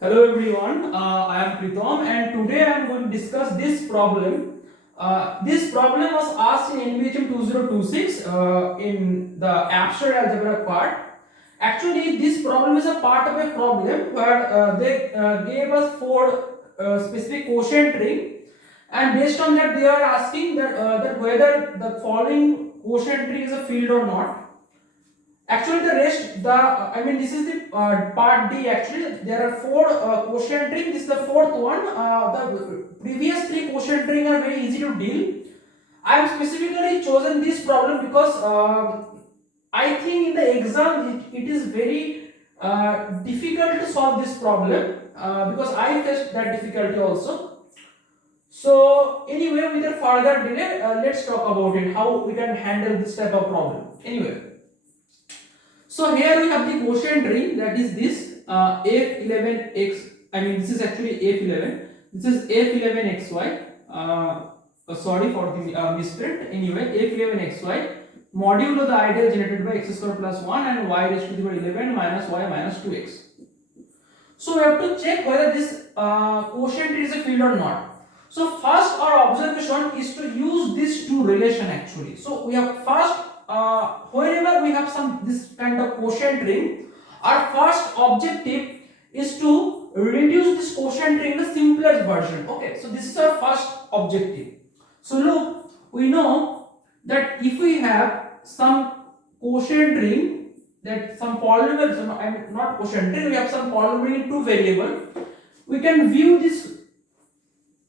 Hello everyone, I am Pritam and today I am going to discuss this problem. This problem was asked in NBHM 2026 in the abstract algebra part. Actually, this problem is a part of a problem where they gave us four specific quotient ring, and based on that they are asking that whether the following quotient ring is a field or not. Actually, the rest, this is the part D. Actually, there are four quotient ring. This is the fourth one. The previous three quotient ring are very easy to deal. I have specifically chosen this problem because I think in the exam it is very difficult to solve this problem because I faced that difficulty also. So anyway, without further delay, let's talk about it. How we can handle this type of problem. Anyway. So here we have the quotient ring, that is this F11x. This is actually F11. This is F11xy. Sorry for the misprint. Anyway, F11xy modulo the ideal generated by x square plus 1 and y raised to the power 11 minus y minus 2x. So we have to check whether this quotient is a field or not. So first our observation is to use this two relation actually. So we have first wherever we have some this kind of quotient ring, our first objective is to reduce this quotient ring in the simplest version. Okay, so this is our first objective. So look, we know that if we have some quotient ring, that some polynomial, not quotient ring, we have some polynomial in two variable, we can view this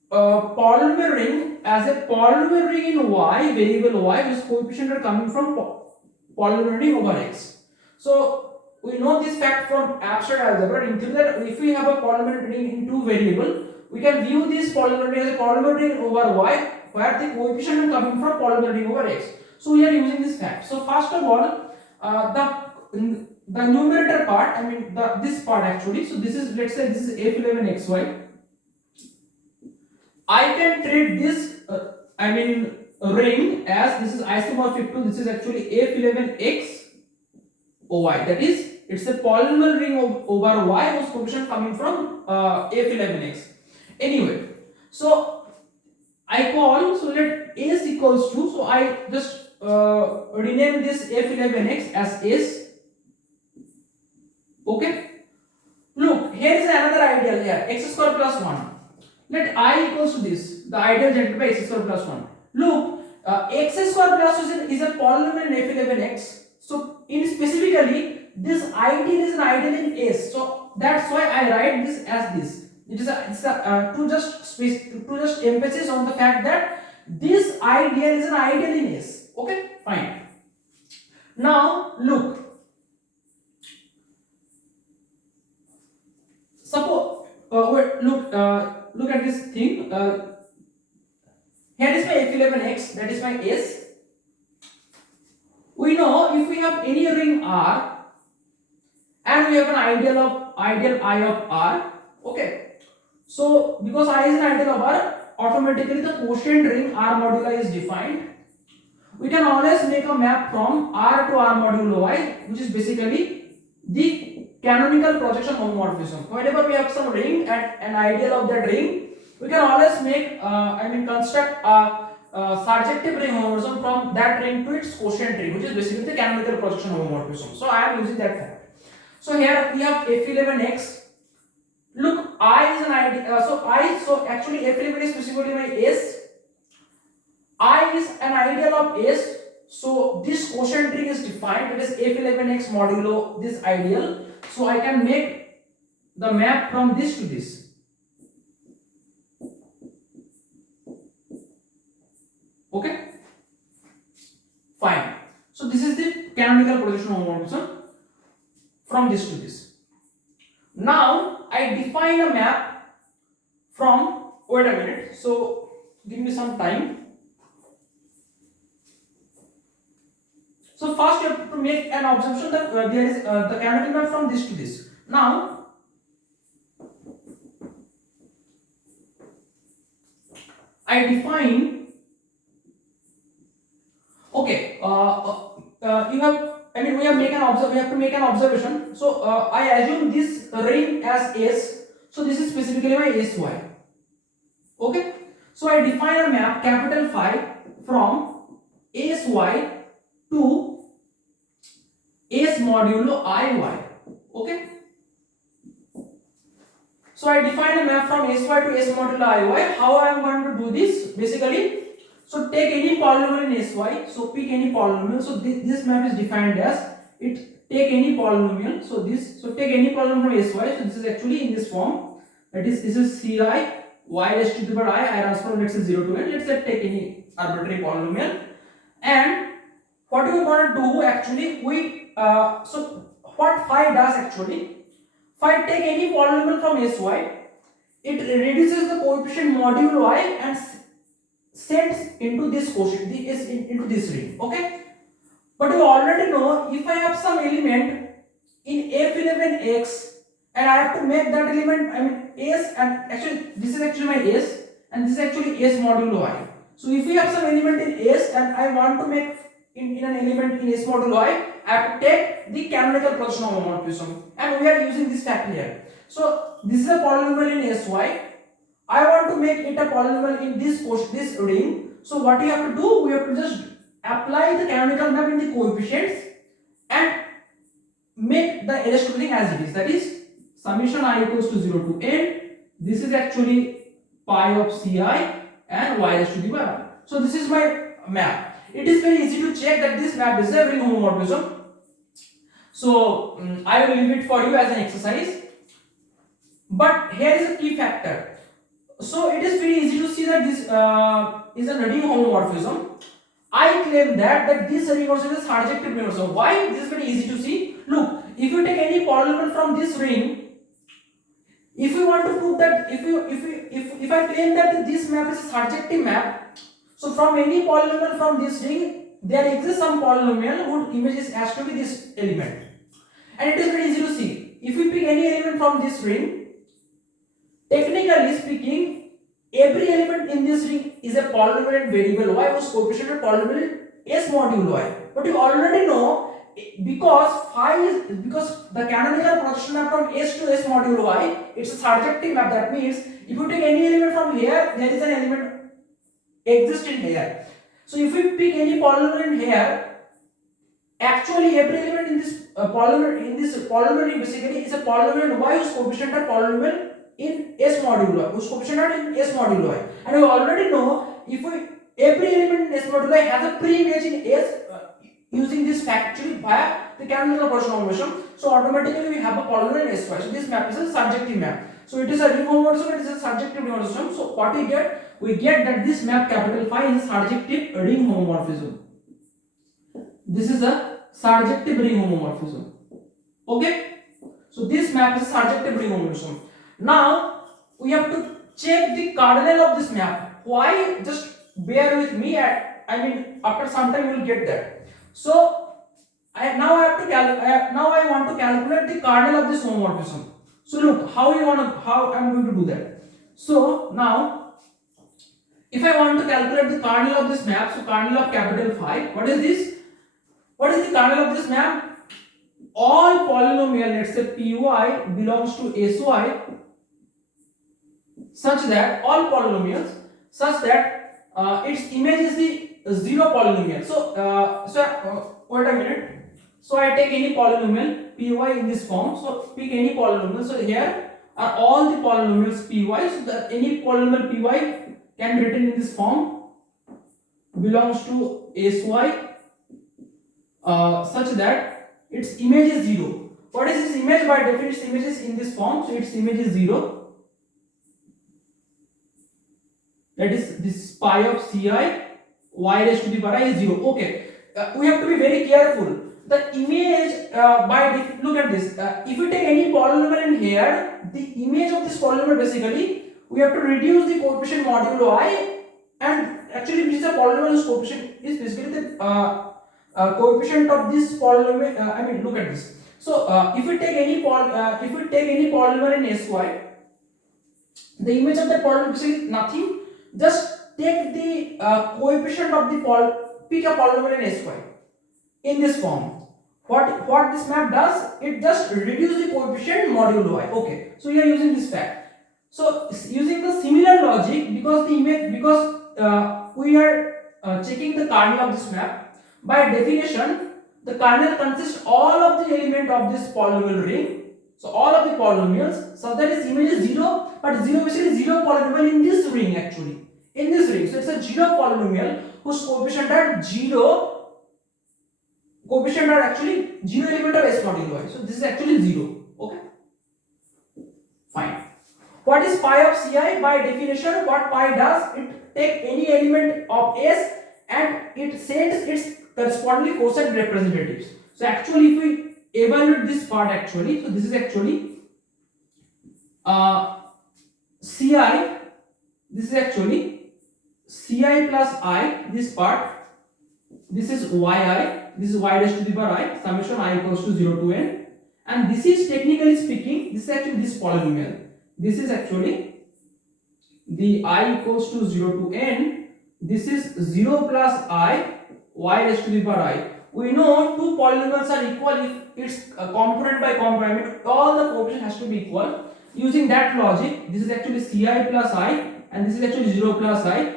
polynomial ring as a polynomial ring in y, variable y, whose coefficient are coming from polynomial ring over x. So we know this fact from abstract algebra. Into that, if we have a polynomial ring in two variable, we can view this polynomial ring as a polynomial ring over y, where the coefficient are coming from polynomial ring over x. So we are using this fact. So first of all, the numerator part, this part actually. So this is, let's say this is f11xy. I can treat this ring as this is isomorphic to this is actually f11x oy, that is it's a polynomial ring over y whose coefficient coming from f11x. Anyway, so I call, so let s equals to, so I just rename this f11x as s. Okay, look, here is another ideal here, x square plus 1. Let I equals to this, the ideal generated by x square plus 1. Look, x square plus 1 is a polynomial in f11x. So in specifically, this ideal is an ideal in S. So that's why I write this as this. It is to just emphasis on the fact that this ideal is an ideal in S. Okay, fine. Now look. Suppose look at this thing. Here is my f11x, that is my S. We know if we have any ring R and we have an ideal I of R. Okay. So because I is an ideal of R, automatically the quotient ring R moduli is defined. We can always make a map from R to R modulo Y, which is basically the canonical projection homomorphism. Whenever we have some ring and an ideal of that ring, we can always make construct a surjective ring homomorphism from that ring to its quotient ring, which is basically the canonical projection homomorphism. So I am using that fact. So here we have f11x. Look, I is an ideal. So actually f11 is specifically my S. I is an ideal of S. So this quotient ring is defined. It is f11x modulo this ideal. So I can make the map from this to this. Okay, fine. So this is the canonical projection homomorphism from this to this. Now I define a map from, wait a minute, so give me some time. So first you have to make an observation that there is the canonical map from this to this. Now I define. Okay, you have, we have to make an observation. So I assume this ring as S. So this is specifically my sy. Okay, so I define a map capital phi from sy to s modulo iy. Okay, so I define a map from sy to s modulo iy. How I am going to do this? Basically, so take any polynomial in sy, so pick any polynomial. So this map is defined as it take any polynomial. So take any polynomial from sy. So this is actually in this form, that is, this is ci y raised to the power I transform, let's say 0 to n. Let's say take any arbitrary polynomial, and what we want to do actually, we so what phi does actually, phi take any polynomial from sy, it reduces the coefficient modulo I and sends into this quotient, into this ring. Okay, but you already know, if I have some element in f11x and I have to make that element, I mean s, and actually this is actually my s and this is actually s modulo I. So if we have some element in s and I want to make in an element in s modulo I have to take the canonical procession of homomorphism, and we are using this fact here. So this is a polynomial in sy, I want to make it a polynomial in this ring. So what we have to do, we have to just apply the canonical map in the coefficients and make the arrest thing as it is, that is summation I equals to 0 to n. This is actually pi of ci and y raised to the power I. So this is my map. It is very easy to check that this map is a ring homomorphism. So I will leave it for you as an exercise, but here is a key factor. So it is very easy to see that this is a ring homomorphism. I claim that this ring also is a surjective ring also. Why? This is very easy to see. Look, if you take any polynomial from this ring, if we want to prove that, if I claim that this map is a surjective map, so from any polynomial from this ring, there exists some polynomial whose image has to be this element, and it is very easy to see. If we pick any element from this ring, technically speaking, every element in this ring is a polynomial and variable y whose coefficient of polynomial s modulo I. But you already know, because the canonical projection map from s to s modulo I, it's a surjective map. That means if you take any element from here, there is an element exists in here. So if we pick any polynomial in here, actually every element in this polynomial basically is a polynomial y whose coefficient are polynomial in s modulo I, whose coefficient are in s modulo I. And we already know, if every element in s modulo I has a pre-image in s, using this factory via the canonical procession homomorphism, so automatically we have a polynomial in sy. So this map is a surjective map. So it is a ring homomorphism, it is a surjective ring homomorphism. So what we get? We get that this map capital phi is surjective ring homomorphism. This is a surjective ring homomorphism. Okay, so this map is a surjective ring homomorphism. Now we have to check the kernel of this map. Why? Just bear with me. I mean, after some time you will get that. So now I want to calculate the kernel of this homomorphism. So look, how I'm going to do that. So now, if I want to calculate the kernel of this map, so kernel of capital phi, what is this? What is the kernel of this map? All polynomial, let's say py, belongs to sy, such that all polynomials such that its image is the 0 polynomial. So wait a minute. So I take any polynomial py in this form. So pick any polynomial. So here are all the polynomials py. So that any polynomial py can be written in this form, belongs to sy, such that its image is 0. What is this image? By definition, its image is in this form. So its image is 0. That is, this pi of ci y raised to the power I is 0. Okay, we have to be very careful. The image, look at this. If you take any polynomial in here, the image of this polynomial, basically we have to reduce the coefficient modulo I, and actually this is a polynomial whose coefficient is basically the coefficient of this polynomial. I mean, look at this. So if we take any polynomial in sy, the image of that polynomial is nothing. Just take the coefficient of the pick a polynomial in sy in this form. what this map does, it just reduce the coefficient modulo y. Okay, so we are using this fact. So using the similar logic, because the image, because we are checking the kernel of this map, by definition the kernel consists all of the element of this polynomial ring. So all of the polynomials, so that is image is 0, but 0 basically 0 polynomial in this ring, actually in this ring. So it's a 0 polynomial whose coefficient are 0, coefficient are actually 0 element of S modulo y. So this is actually 0. Okay, fine. What is pi of Ci? By definition, what pi does, it take any element of S and it sends its corresponding quotient representatives. So actually if we evaluate this part, actually, so this is actually Ci, this is actually Ci plus I, this part, this is Yi, this is y raised to the power I, summation I equals to 0 to n, and this is technically speaking, this is actually this polynomial, this is actually the I equals to 0 to n, this is 0 plus I, y raised to the power I. We know two polynomials are equal if it's component by component, I mean all the coefficient has to be equal. Using that logic, this is actually Ci plus I and this is actually 0 plus I.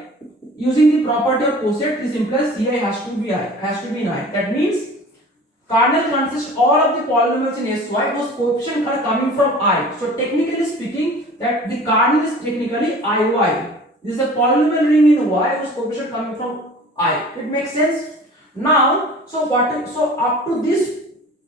Using the property of quotient, this implies Ci has to be in I. That means kernel consists all of the polynomials in Sy whose coefficients are coming from I. So technically speaking, that the kernel is technically Iy. This is a polynomial ring in Y whose coefficient coming from I. It makes sense. Now, so up to this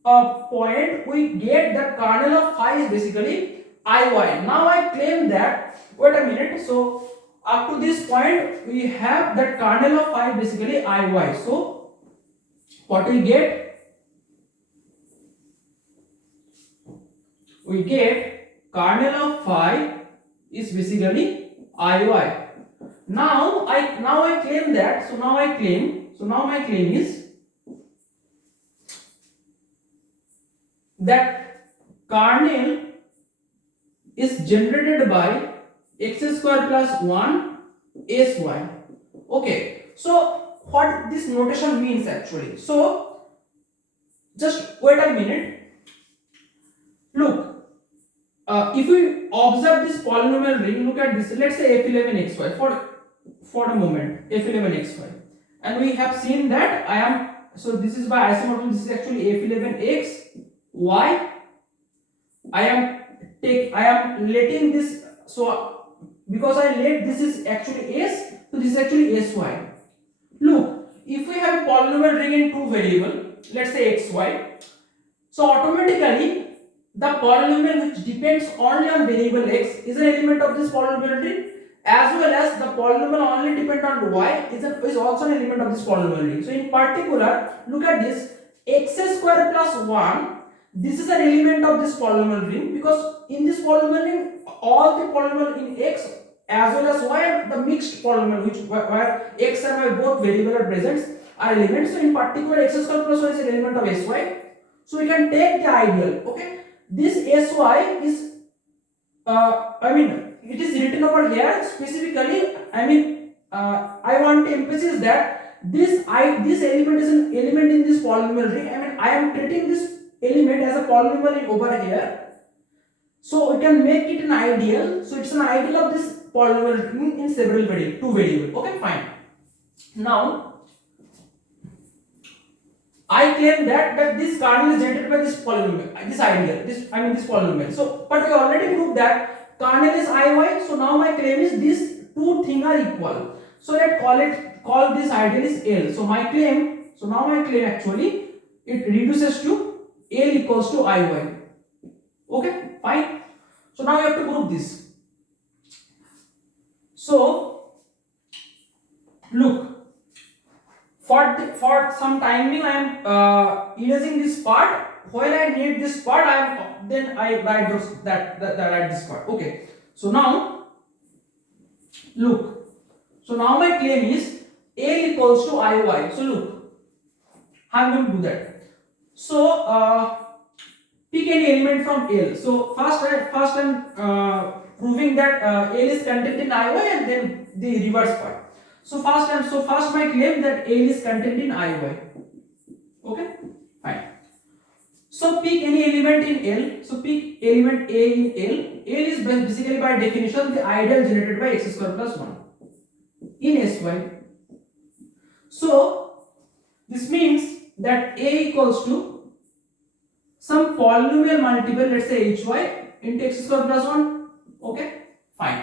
point, we get that kernel of phi is basically Iy. Now I claim that, wait a minute, so up to this point we have that kernel of phi basically Iy. So what we get? We get kernel of phi is basically Iy. Now I claim that, so now my claim is that kernel is generated by x square plus 1 sy. Okay, so what this notation means actually? So just wait a minute. Look, if we observe this polynomial ring, look at this. Let's say f11xy for a moment, f11xy, and we have seen that I am, so this is by isomorphism. This is actually f11x y. I am letting this, so because I let this is actually s, so this is actually sy. Look, if we have a polynomial ring in two variable, let's say xy, so automatically the polynomial which depends only on variable x is an element of this polynomial ring, as well as the polynomial only depend on y is also an element of this polynomial ring. So in particular, look at this, x square plus 1, this is an element of this polynomial ring, because in this polynomial ring all the polynomial in x as well as y are the mixed polynomial which where x and y both variable are present are elements. So in particular x square plus 1 is an element of sy. So we can take the ideal. Okay, this sy is it is written over here specifically. I want to emphasize that this element is an element in this polynomial ring. I am treating this element as a polynomial over here, so we can make it an ideal. So it's an ideal of this polynomial ring in several variables, two variables. Okay, fine. Now I claim that this kernel is generated by this polynomial, this ideal, this polynomial. So, but we already proved that kernel is Iy. So now my claim is these two things are equal. So let's call this ideal is L. So my claim, actually it reduces to L equals to Iy. Okay, fine. So now you have to prove this. So look, for some timing I am erasing this part. When I need this part, I write this part. Okay. So now look. So now my claim is L equals to Iy. So look, how I'm going to do that. So pick any element from L. So first I'm proving that L is contained in Iy, and then the reverse part. So first my claim that L is contained in Iy. Okay, fine. So pick any element in L. So pick element A in L. L is basically by definition the ideal generated by x square plus 1 in Sy. So this means that A equals to some polynomial multiple, let's say hy into x square plus 1. Okay, fine.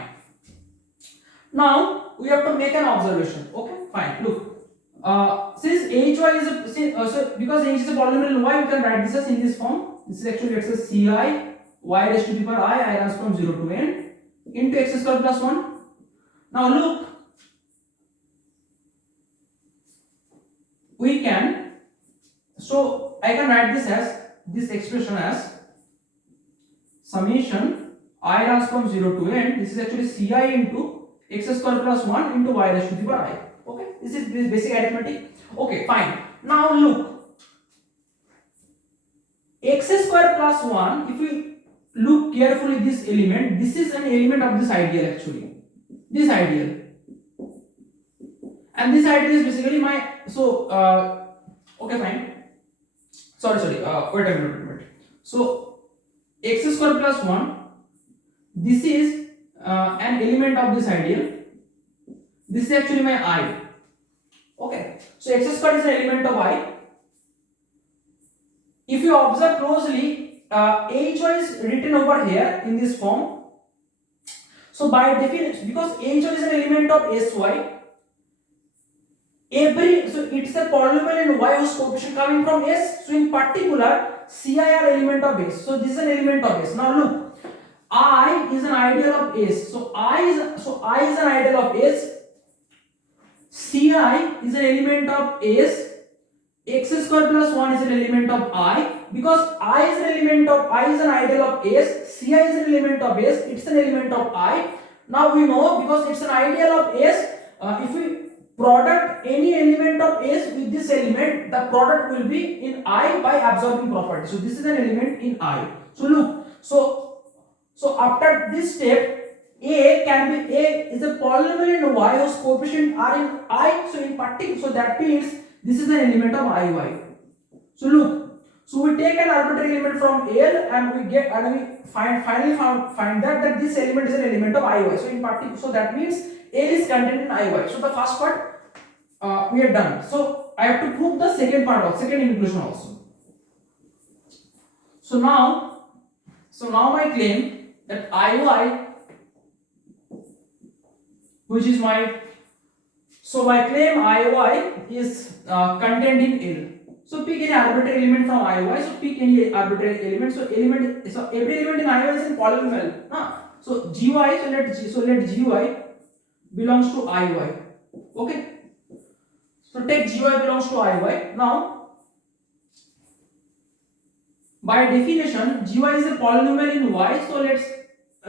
Now we have to make an observation. Okay, fine. Look, since hy is so because h is a polynomial in y, we can write this as in this form. This is actually, let's say, ci y raised to the power I runs from 0 to n into x square plus 1. Now look, we can, so I can write this as this expression as summation I runs from 0 to n. This is actually ci into x square plus 1 into y raised to the power I. Okay, this is basic arithmetic. Okay, fine. Now look, x square plus 1, if we look carefully this element, this is an element of this ideal actually. This ideal. And this ideal is basically my, so okay, fine. Sorry, wait a minute. So x square plus 1, this is an element of this ideal. This is actually my I. Okay, so x square is an element of I. If you observe closely, hy is written over here in this form. So by definition, because hy is an element of sy, so it's a polynomial in y whose coefficient coming from s. So in particular, ci are element of s. So this is an element of s. Now look, I is an ideal of s. So I is an ideal of s. Ci is an element of s. X square plus 1 is an element of I. Because I is an element of I is an ideal of s. Ci is an element of s. It's an element of I. Now we know, because it's an ideal of s, if we product any element of s with this element, the product will be in I by absorbing property. So this is an element in I. So look, so after this step, a is a polynomial in y whose coefficient are in I. So in particular, so that means this is an element of iy. So look, so we take an arbitrary element from L and we finally find that this element is an element of iy. So in particular, so that means L is contained in iy. So the first part we are done. So I have to prove the second part also, second inclusion also. So now my claim that iy, which is my claim iy is contained in L. So pick any arbitrary element from iy. So pick any arbitrary element. So every element in iy is a polynomial. So gy. So let gy belongs to iy. Okay. So take gy belongs to iy. Now, by definition, gy is a polynomial in y. So let's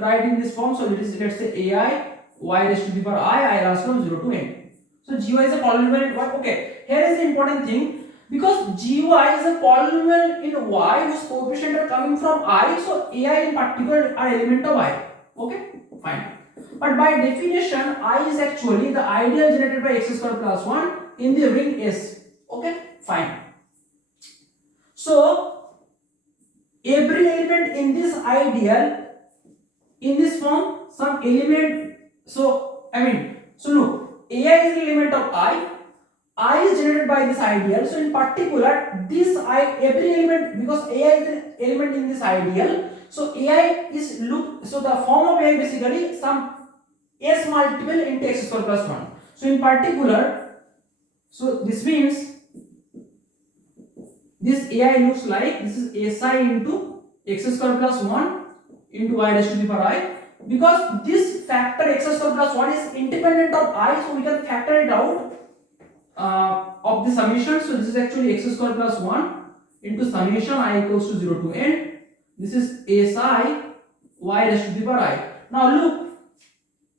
write in this form. So let's say ai y raised to the power I runs from 0 to n. So gy is a polynomial in y. Okay, here is the important thing. Because gy is a polynomial in y whose coefficient are coming from I, so ai in particular are element of I. Okay, fine. But by definition, I is actually the ideal generated by x square plus 1 in the ring S. Okay, fine. So every element in this ideal, in this form, some element. So look, ai is an element of I is generated by this ideal. So in particular, this every element, because ai is an element in this ideal, so ai is so the form of ai basically some s multiple into x square plus 1. So in particular, so this means this ai looks like this is si into x square plus 1 into y raised to the power I. Because this factor x square plus 1 is independent of I, so we can factor it out of the summation. So this is actually x square plus 1 into summation I equals to 0 to n. This is si y raised to the power I. Now look,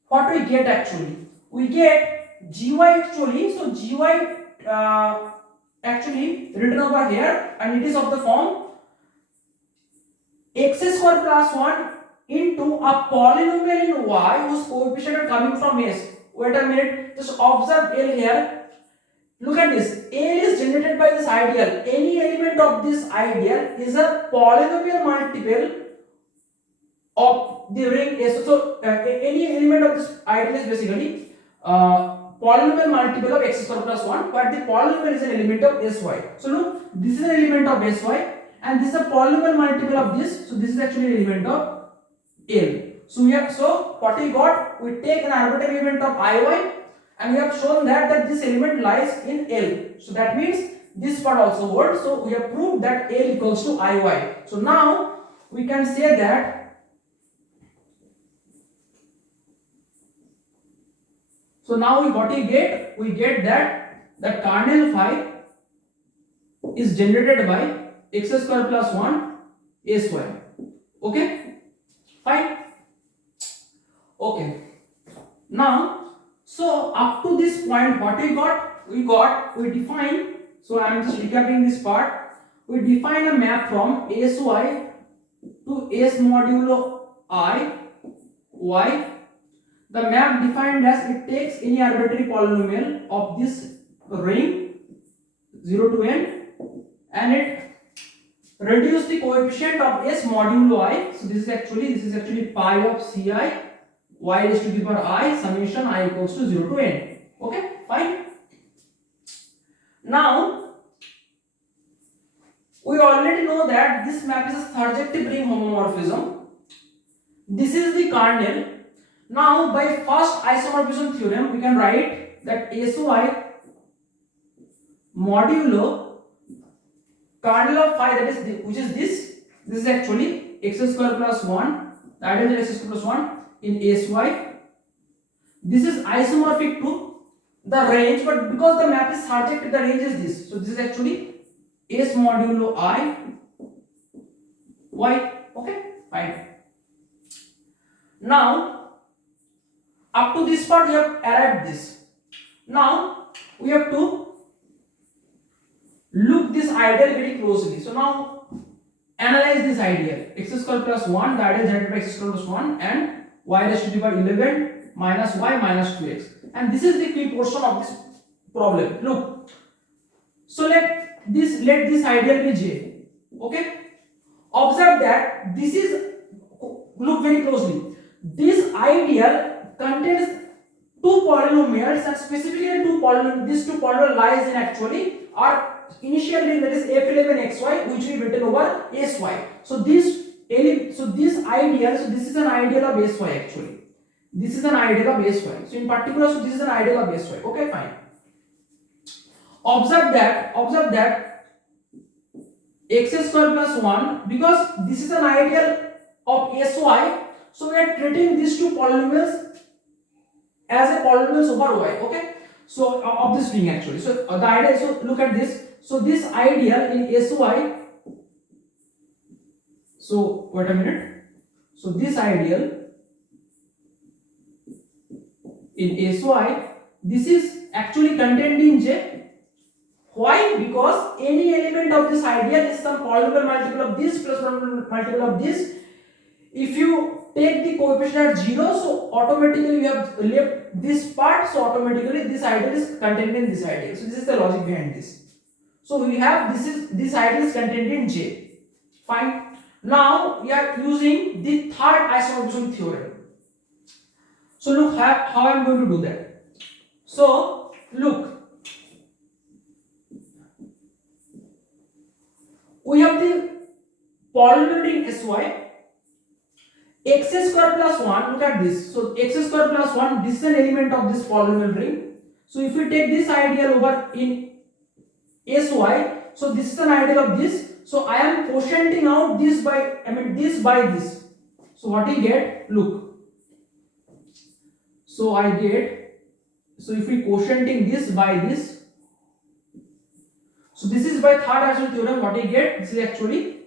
what we get actually? We get gy actually. So gy actually written over here, and it is of the form x square plus 1 into a polynomial in y whose coefficient are coming from s. Wait a minute, just observe L here. look at this. L is generated by this ideal. Any element of this ideal is a polynomial multiple of the ring S. So any element of this ideal is basically polynomial multiple of x square plus 1, but the polynomial is an element of sy. So look, this is an element of sy and this is a polynomial multiple of this. So this is actually an element of L. So what we got, we take an arbitrary element of iy and we have shown that this element lies in L. So that means this part also holds. So we have proved that L equals to iy. So now we can say that what we get that the kernel phi is generated by x square plus 1 sy. Okay, fine. Okay, now so up to this point what we define. So I am just recapping this part. We define a map from sy to s modulo I y. The map defined as it takes any arbitrary polynomial of this ring 0 to n and it reduces the coefficient of s modulo I. So this is actually pi of ci y raised to the power I summation I equals to 0 to n. Okay, fine. Now we already know that this map is a surjective ring homomorphism. This is the kernel. Now by first isomorphism theorem we can write that sy modulo kernel of phi, that is which is this is actually x square plus 1, the ideal x square plus 1 in sy. This is isomorphic to the range, but because the map is surjective the range is this. So this is actually s modulo I y. Okay, fine. Now up to this part we have arrived this. Now we have to look this ideal very closely. So now analyze this ideal x square plus 1, the ideal generated by x square plus 1 and y raised to the power 11 minus y minus 2x, and this is the key portion of this problem. Look, so let this ideal be j. Okay, observe that this is, look very closely, this ideal contains two polynomials and specifically these two polynomials lies in actually our initial ring, that is f11xy, which we written over sy. So this ideal, so this is an ideal of sy actually. This is an ideal of sy. So in particular, so this is an ideal of sy. Okay, fine. Observe that x square plus 1, because this is an ideal of sy, so we are treating these two polynomials as a polynomials over y. Okay, so of this ring actually. So the ideal, so look at this. So this ideal in sy, so wait a minute. So this ideal in sy, this is actually contained in j. Why? Because any element of this ideal is some polynomial multiple of this plus polynomial multiple of this. If you take the coefficient at 0, so automatically you have left this part, so automatically this ideal is contained in this ideal. So this is the logic behind this. So we have this ideal is contained in j. Fine. Now we are using the third isomorphism theorem. So look how I am going to do that. So look, we have the polynomial ring sy, x square plus 1, look at this. So x square plus 1, this is an element of this polynomial ring. So if we take this ideal over in sy, so this is an ideal of this. So I am quotienting out this by, this by this. So what you get, look. So I get, so if we quotienting this by this, so this is by third isomorphism theorem, what you get, this is actually,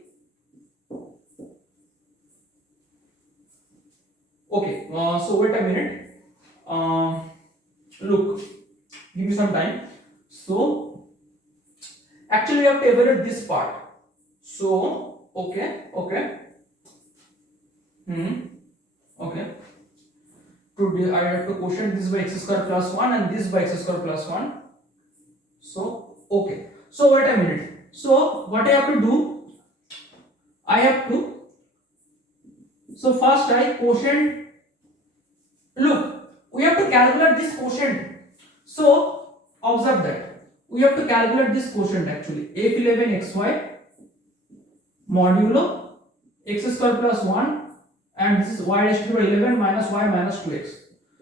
okay, so wait a minute, look, give me some time. So actually we have to evaluate this part. So okay, today I have to quotient this by x square plus 1 and this by x square plus 1. So okay, so wait a minute. So what I have to do, I have to, so first I quotient, look, we have to calculate this quotient. So observe that we have to calculate this quotient actually, f11xy modulo x square plus 1, and this is y raised to the power 11 minus y minus 2x.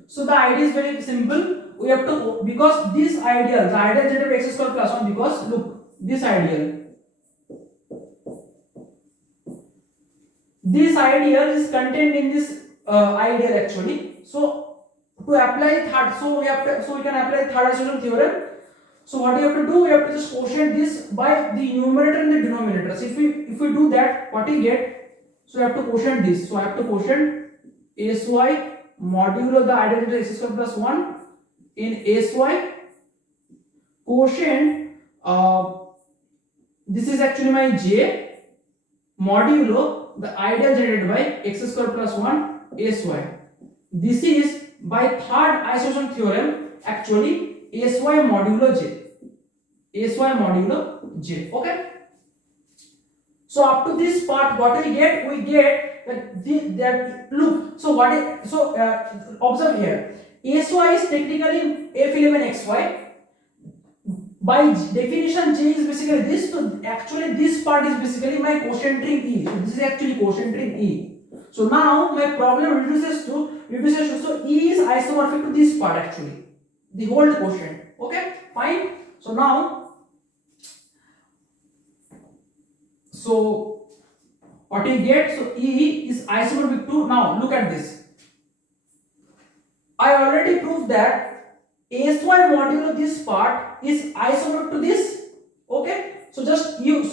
So the idea is very simple. We have to, because this ideal, the ideal generated by x square plus 1, because look, this ideal is contained in this ideal actually. So to apply third, so we have to, so we can apply third isolation theorem. So what you have to do, we have to just quotient this by the numerator and the denominator. So if we do that, what we get, so I have to quotient this. So I have to quotient sy modulo the identity x square plus 1 in sy quotient, this is actually my j modulo the ideal generated by x square plus 1 sy. This is by third isolation theorem actually sy modulo j. Okay, so up to this part what we get, that look, so what is, so observe here, sy is technically f11xy, by definition j is basically this, so actually this part is basically my quotient ring e, so this is actually quotient ring e. So now my problem reduces to, so e is isomorphic to this part actually, the whole quotient. Okay, fine. So now, so what you get, so e is isomorphic to, now look at this, I already proved that sy modulo this part is isomorphic to this. Okay, so just use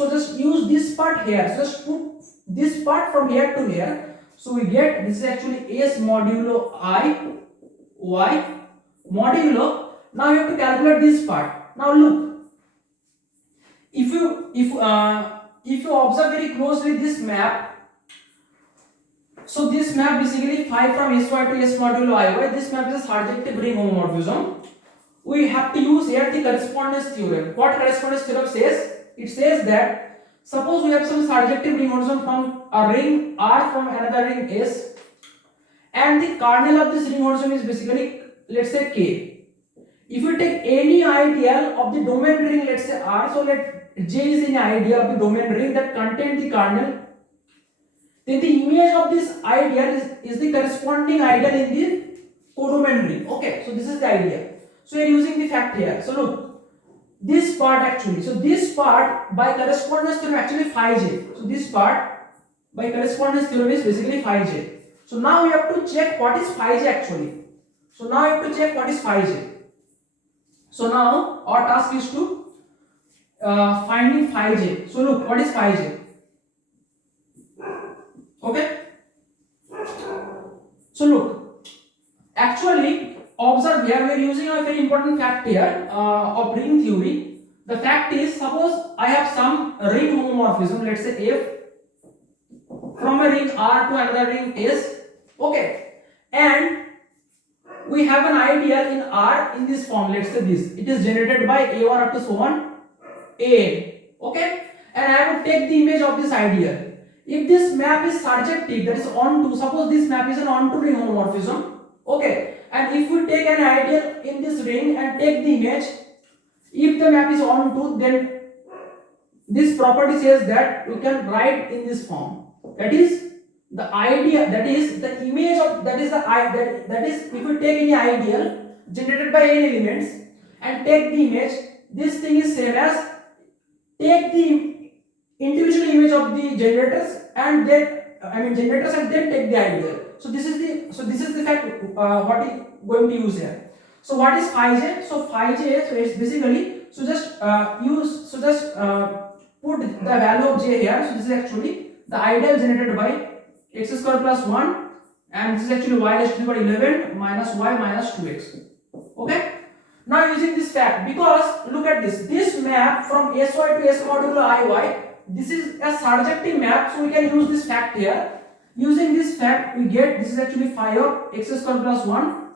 this part here, so just put this part from here to here, so we get this is actually s modulo I y modulo. Now you have to calculate this part. Now look, if you observe very closely this map, so this map basically 5 from sy to s modulo iy, this map is a surjective ring homomorphism. We have to use here the correspondence theorem. What correspondence theorem says? It says that suppose we have some surjective ring homomorphism from a ring R from another ring S, and the kernel of this ring homomorphism is basically, let's say, K. If you take any ideal of the domain ring, let's say R, so let J is any ideal of the domain ring that contains the kernel, then the image of this ideal is the corresponding ideal in the codomain ring. Okay, so this is the ideal. So we are using the fact here. So look, this part actually, so this part by correspondence theorem actually phi j. So this part by correspondence theorem is basically phi j. So now we have to check what is phi j actually. So now we have to check what is phi j. So now our task is to finding phi j. So look, what is phi j? Okay, so look, actually observe here, we are using a very important fact here of ring theory. The fact is, suppose I have some ring homomorphism, let's say f from a ring R to another ring S. Okay, and we have an ideal in R in this form, let's say this, it is generated by a1 up to so on a. Okay, and I have to take the image of this ideal. If this map is surjective, that is onto, suppose this map is an onto ring homomorphism. Okay, and if we take an ideal in this ring and take the image, if the map is onto, then this property says that we can write in this form, that is the idea, that is the image of, that is the that is if we take any ideal generated by any elements and take the image, this thing is same as take the individual image of the generators and then generators and then take the ideal. So this is the fact what is going to use here. So what is phi j? So phi j, so it's basically, so just put the value of j here. So this is actually the ideal generated by x square plus 1, and this is actually y raised to the power 11 minus y minus 2x. Okay, now using this fact, because look at this map from sy to s modulo iy, this is a surjective map, so we can use this fact here. Using this fact, we get this is actually phi of x square plus 1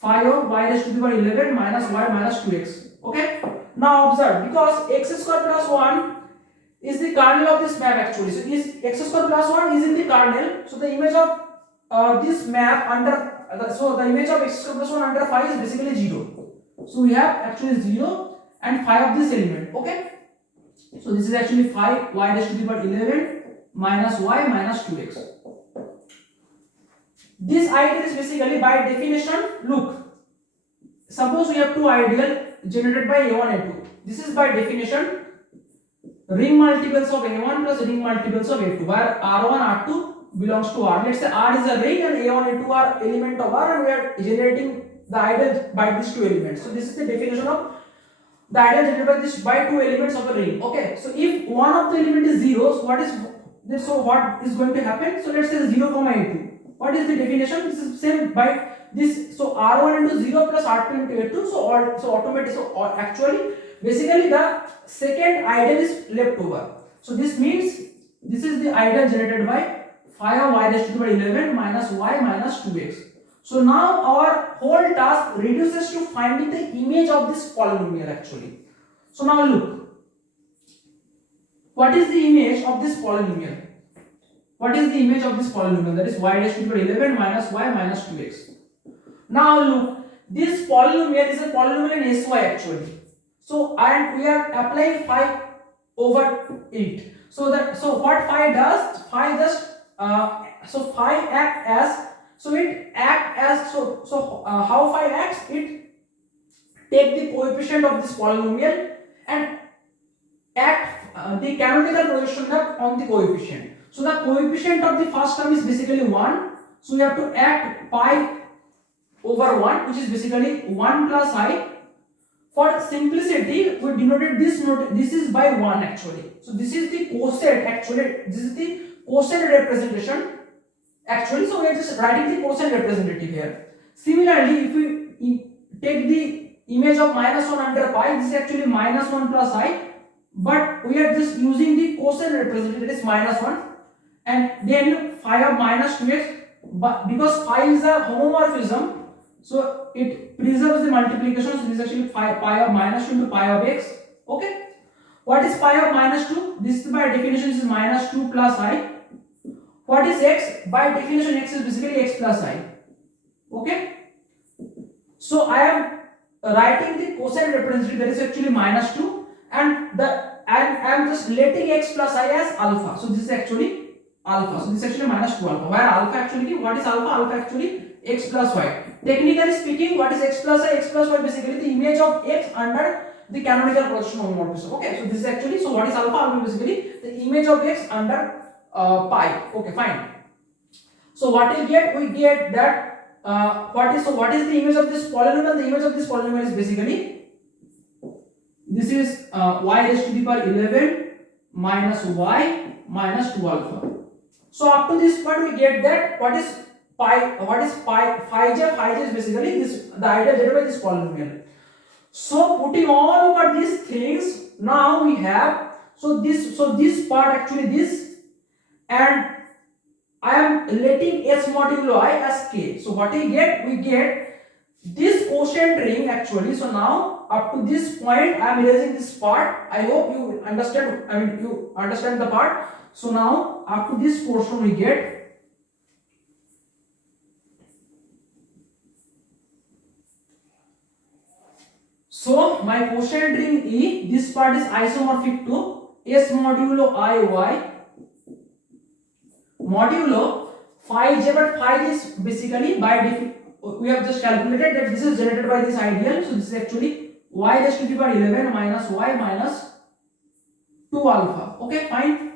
phi of y raised to the power 11 minus y minus 2x. Okay, Now observe, because x square plus 1 is the kernel of this map actually. So is x square plus 1 is in the kernel. So the image of this map under so the image of x square plus 1 under phi is basically 0. So we have actually 0 and phi of this element. Okay. So this is actually phi y raised to the power 11 minus y minus 2x. This ideal is basically by definition. Look, suppose we have two ideal generated by a1 a2. This is by definition ring multiples of a1 plus ring multiples of a2, where r1 r2 belongs to R. Let's say R is a ring and a1 a2 are element of R, and we are generating the ideal by these two elements. So this is the definition of the ideal generated by this by two elements of a ring. Okay, so if one of the element is 0, so what is going to happen? So let's say 0 comma a2. What is the definition? This is same by this. So r1 into 0 plus r2 into a2. So automatically, so actually basically the second ideal is left over. So this means this is the ideal generated by phi of y raised to the power 11 minus y minus 2x. So now our whole task reduces to finding the image of this polynomial actually. So now look, what is the image of this polynomial? What is the image of this polynomial? That is y raised to the power 11 minus y minus 2x. Now look, this polynomial is a polynomial in Sy actually. So and we are applying phi over it. So what phi does? Phi just so phi act as, so it act as, how phi acts? It take the coefficient of this polynomial and act the canonical projection on the coefficient. So the coefficient of the first term is basically 1. So we have to act pi over 1, which is basically 1 plus I. For simplicity, we denoted this note. This is by 1 actually. So this is the quotient actually. This is the quotient representation actually. So we are just writing the quotient representative here. Similarly, if we take the image of minus 1 under pi, this is actually minus 1 plus I. But we are just using the quotient representative, that is minus 1. And then phi of minus 2x, but because phi is a homomorphism, so it preserves the multiplication. So this is actually pi of minus 2 into pi of x. Okay. What is pi of minus 2? This by definition is minus 2 plus I. What is x? By definition, x is basically x plus I. Okay. So I am writing the quotient representative, that is actually minus 2, and I am just letting x plus I as alpha. So this is actually alpha. So this is actually minus 2 alpha. Where alpha actually, what is alpha? Alpha actually x plus y. Technically speaking, what is x plus I? X plus y basically the image of x under the canonical projection homomorphism. Okay, so this is actually, so what is alpha? Alpha basically the image of x under pi. Okay, fine. So what we get that what is the image of this polynomial? The image of this polynomial is basically this is y raised to the power 11 minus y minus 2 alpha. So up to this point we get that what is pi? What is pi? Phi j? Phi j is basically this, the ideal generated by this polynomial. So putting all over these things, now we have this part actually this, and I am letting s modulo I as k. So what we get? We get this quotient ring actually. So now up to this point I am erasing this part. I hope you understand. I mean you understand the part. So now up to this portion we get. So my quotient ring E, this part is isomorphic to S modulo I y modulo phi j, but phi j is basically by we have just calculated that this is generated by this ideal. So this is actually y raised to the power 11 minus y minus 2 alpha. Okay, fine.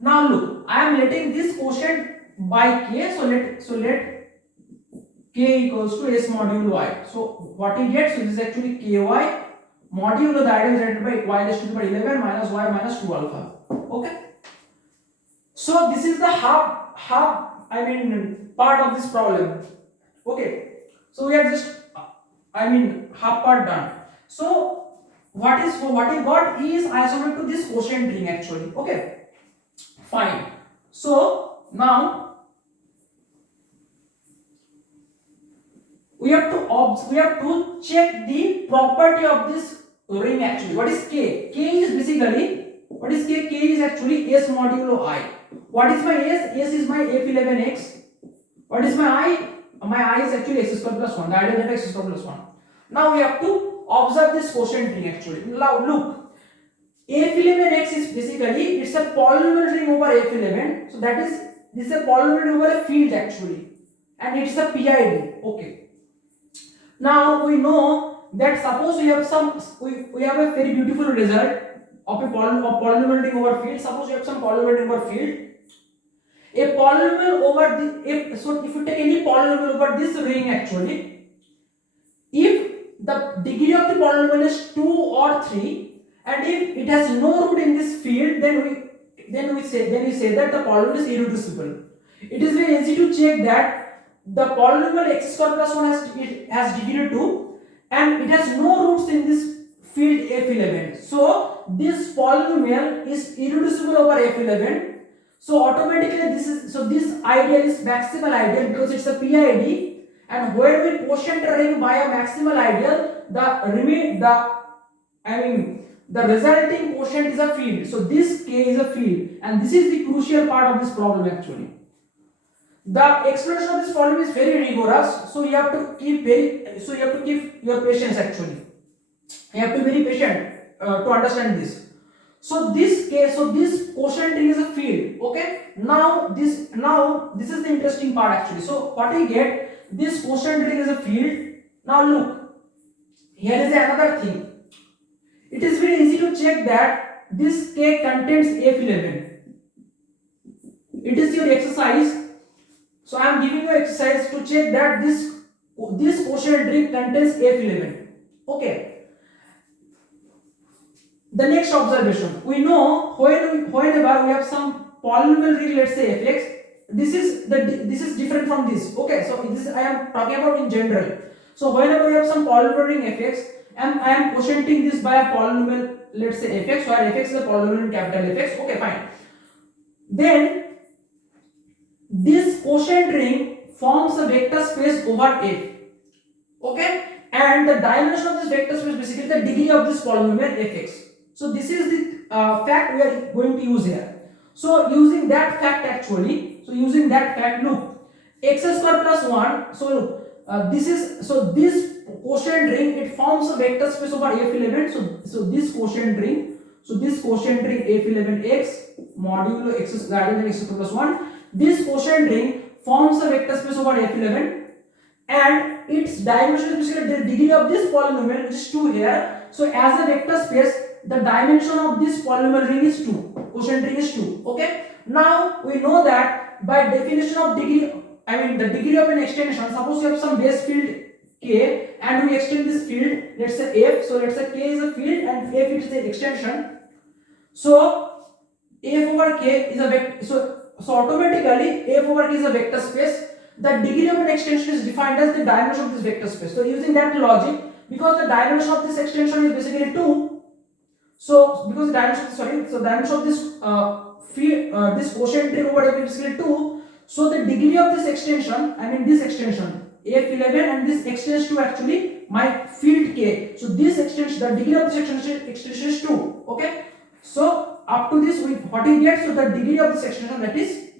Now look, I am letting this quotient by k. So let k equals to s modulo y. So what we get? So this is actually ky modulo the ideal generated by y raised to the power 11 minus y minus 2 alpha. Okay. So this is the half part of this problem. Okay. So we are just half part done. So what we got is isomorphic to this quotient ring actually. Okay. Fine. So now we have to check the property of this ring actually. What is K? K is basically, what is K? K is actually S modulo I. What is my S? S is my F11x. What is my I? My I is actually x square plus 1. The ideal data x square plus 1. Now we have to observe this quotient ring actually. Now look, F11x is basically, it's a polynomial ring over F11. So that is, this is a polynomial ring over a field actually. And it's a PID. Okay. Now we know that suppose we have some, we have a very beautiful result of a polynomial ring over field. Suppose we have some polynomial ring over field. A polynomial over the, so if you take any polynomial over this ring actually, if the degree of the polynomial is 2 or 3, and if it has no root in this field, then we say that the polynomial is irreducible. It is very easy to check that the polynomial x square plus 1 has degree 2 and it has no roots in this field F11. So this polynomial is irreducible over F11. So automatically this ideal is maximal ideal because it's a PID, and where we quotient ring by a maximal ideal, the resulting quotient is a field. So this K is a field, and this is the crucial part of this problem actually. The explanation of this problem is very rigorous, so you have to keep your patience actually. You have to be very patient to understand this. So this quotient ring is a field. Okay. Now this is the interesting part actually. So what we get, this quotient ring is a field. Now look, here is another thing. It is very easy to check that this K contains F11. It is your exercise. So I am giving you exercise to check that this quotient ring contains F11. Okay. The next observation, we know whenever we have some polynomial ring, let's say fx, this is different from this. Okay, so this I am talking about in general. So whenever we have some polynomial ring fx, and I am quotienting this by a polynomial, let's say fx, where fx is a polynomial in capital Fx. Okay, fine. Then this quotient ring forms a vector space over F. Okay, and the dimension of this vector space is basically the degree of this polynomial fx. So this is the fact we are going to use here. So using that fact actually, look, x square plus 1. So look, this quotient ring, it forms a vector space over F11. So this quotient ring F11x modulo x is greater than x square plus 1. This quotient ring forms a vector space over F11, and its dimension is basically the degree of this polynomial, which is 2 here. So as a vector space, the dimension of this polynomial ring is 2. Quotient ring is 2. Okay. Now we know that by definition of degree, the degree of an extension. Suppose you have some base field K and we extend this field, let's say F. So let's say K is a field and F is the extension. So F over K is a vector. So automatically F over K is a vector space. The degree of an extension is defined as the dimension of this vector space. So using that logic, because the dimension of this extension is basically 2. So because the dimension of this this quotient ring over F is basically 2. So the degree of this extension, this extension F11, and this extends to actually my field K. So this extension, the degree of this extension is 2. Okay. So up to this, what we get? So the degree of this extension, that is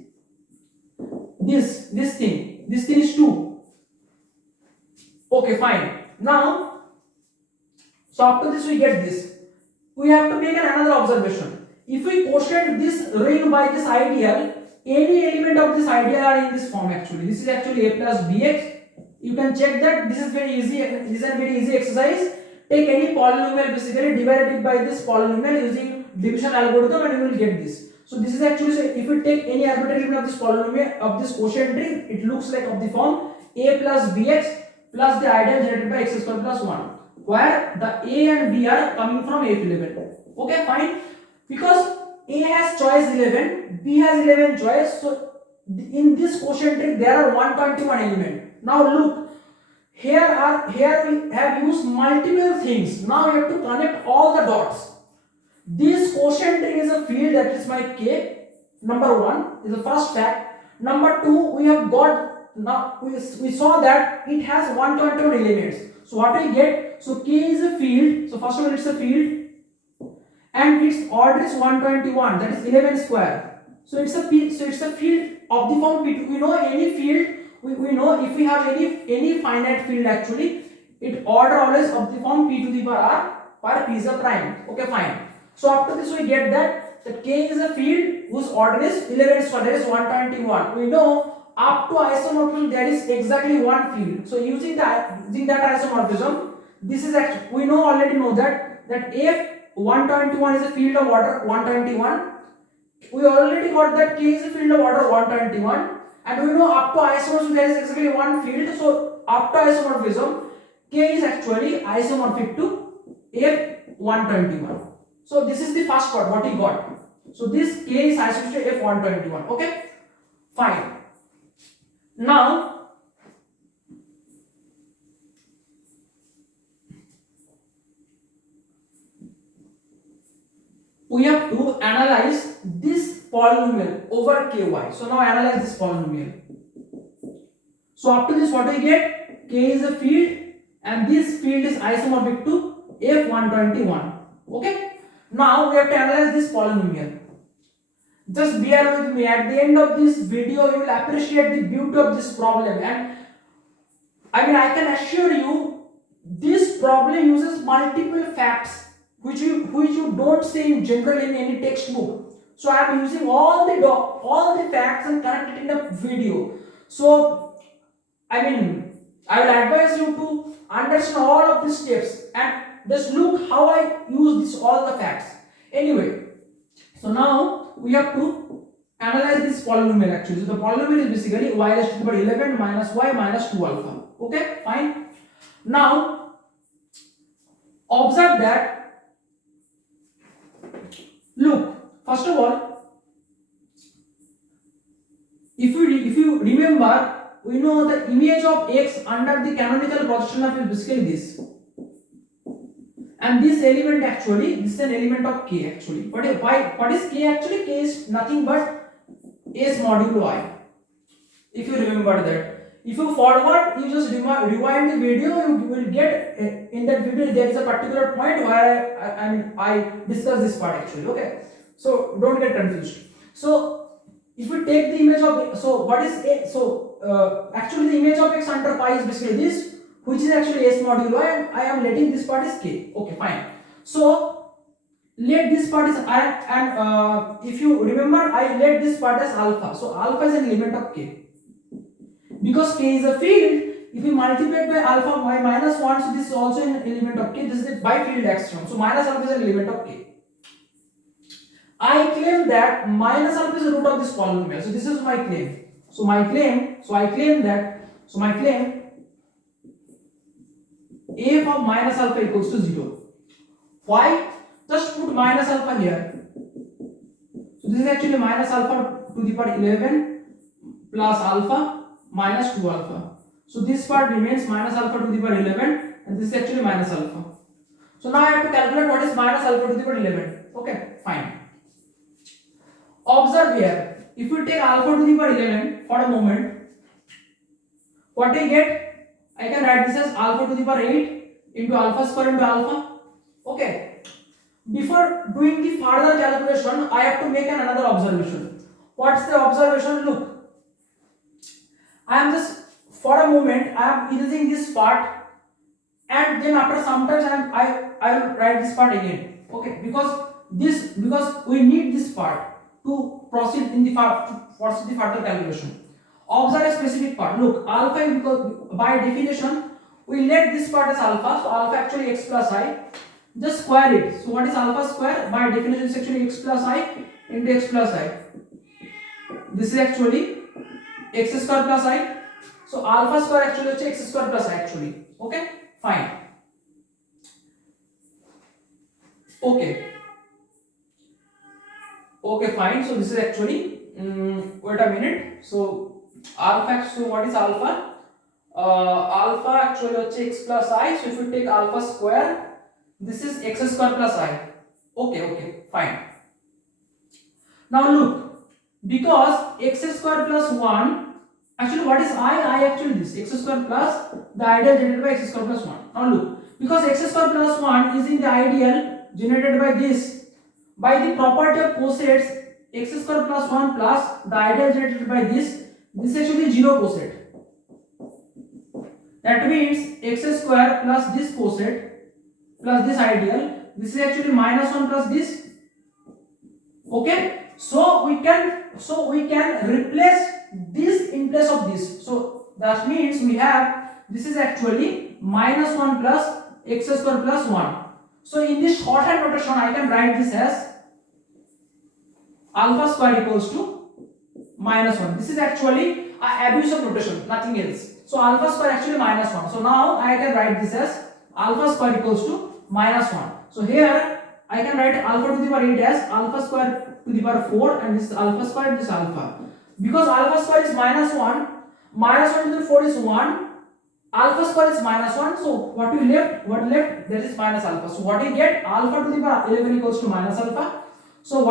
this thing is 2. Okay, fine. Now, so up to this we get this. We have to make another observation. If we quotient this ring by this ideal, any element of this ideal are in this form actually. This is actually a plus bx. You can check that. This is very easy. This is a very easy exercise. Take any polynomial, basically divide it by this polynomial using division algorithm, and you will get this. So this is actually, so if you take any arbitrary element of this polynomial of this quotient ring, it looks like of the form a plus bx plus the ideal generated by x square plus 1, where the a and b are coming from F11. Okay, fine. Because a has choice 11, b has 11 choice. So in this quotient ring there are 121 elements. Now look, here we have used multiple things. Now we have to connect all the dots. This quotient ring is a field, that is my K. Number 1 is the first fact. Number 2, we have got, now we saw that it has 121 elements. So what we get? So K is a field. So first of all, it's a field, and its order is 121. That is 11 square. So it's a field of the form P2. We know any field. We know if we have any finite field actually, it order always of the form P to the power R, where P is a prime. Okay, fine. So after this we get that K is a field whose order is 11 square. That is 121. We know up to isomorphism there is exactly one field. So using that isomorphism, this is actually, we already know that if 121 is a field of order 121, we already got that K is a field of order 121, and we know up to isomorphism there is exactly one field. So up to isomorphism, K is actually isomorphic to F121. So this is the first part what we got. So this K is isomorphic to F121. Okay, fine. Now we have to analyze this polynomial over Ky. So now analyze this polynomial. So after this what we get? K is a field and this field is isomorphic to F121. Okay. Now we have to analyze this polynomial. Just bear with me. At the end of this video, you will appreciate the beauty of this problem, and I can assure you, this problem uses multiple facts which you don't see in general in any textbook. So I am using all the facts and connect it in a video. So I will advise you to understand all of these steps and just look how I use all the facts. Anyway, so now we have to analyze this polynomial actually. So the polynomial is basically y raised to the power 11 minus y minus 2 alpha. Okay, fine. Now observe that, look, first of all, if you remember, we know the image of x under the canonical projection of is basically this, and this element actually, this is an element of K actually. What is K actually? K is nothing but S modulo I. If you remember that, if you forward, you just rewind the video, you will get in that video there is a particular point where I discuss this part actually. Okay, so don't get confused. So if we take the image of, so what is A? So actually the image of x under pi is basically this, which is actually S modulo I, and I am letting this part is K. Okay, fine. So let this part is I, and if you remember, I let this part as alpha. So alpha is an element of K. Because K is a field, if we multiply by alpha by minus 1, so this is also an element of K. This is a bifield axiom. So minus alpha is an element of K. I claim that minus alpha is the root of this polynomial. So this is my claim. I claim that f of minus alpha equals to 0. Why? Just put minus alpha here. So this is actually minus alpha to the power 11 plus alpha minus 2 alpha. So this part remains minus alpha to the power 11, and this is actually minus alpha. So now I have to calculate what is minus alpha to the power 11. Okay, fine. Observe here, if we take alpha to the power 11 for a moment, what I get? I can write this as alpha to the power 8 into alpha square into alpha. Okay. Before doing the further calculation, I have to make another observation. What's the observation? Look, I am just, for a moment, I am erasing this part, and then after some time I will write this part again. Okay, because we need this part to proceed in the further calculation. Observe a specific part. Look, alpha is because by definition we let this part as alpha. So alpha actually x plus I. Just square it. So what is alpha square? By definition is actually x plus I into x plus I. This is actually x square plus I. So alpha square actually is x square plus I actually. Okay, fine. Okay, fine. So this is actually wait a minute. So alpha. So what is alpha? Alpha actually is x plus I. So if you take alpha square, this is x square plus I. Okay, fine. Now look, because x square plus 1, actually what is I? I actually this x square plus the ideal generated by x square plus 1. Now look, because x square plus 1 is in the ideal generated by this, by the property of cosets, x square plus 1 plus the ideal generated by this is actually 0 coset. That means x square plus this coset plus this ideal, this is actually minus 1 plus this. Okay, so we can replace this in place of this. So that means we have, this is actually minus 1 plus x square plus 1. So in this shorthand notation I can write this as alpha square equals to minus 1. This is actually a abuse of notation, nothing else. So alpha square actually minus 1. So now I can write this as alpha square equals to minus 1. So here I can write alpha to the power 8 as alpha square to the power 4, and this is alpha square and this alpha. Because alpha square is minus 1, minus 1 to the 4 is 1, alpha square is minus 1, so what left, that is minus alpha. So what we get, alpha to the power 11 equals to minus alpha. So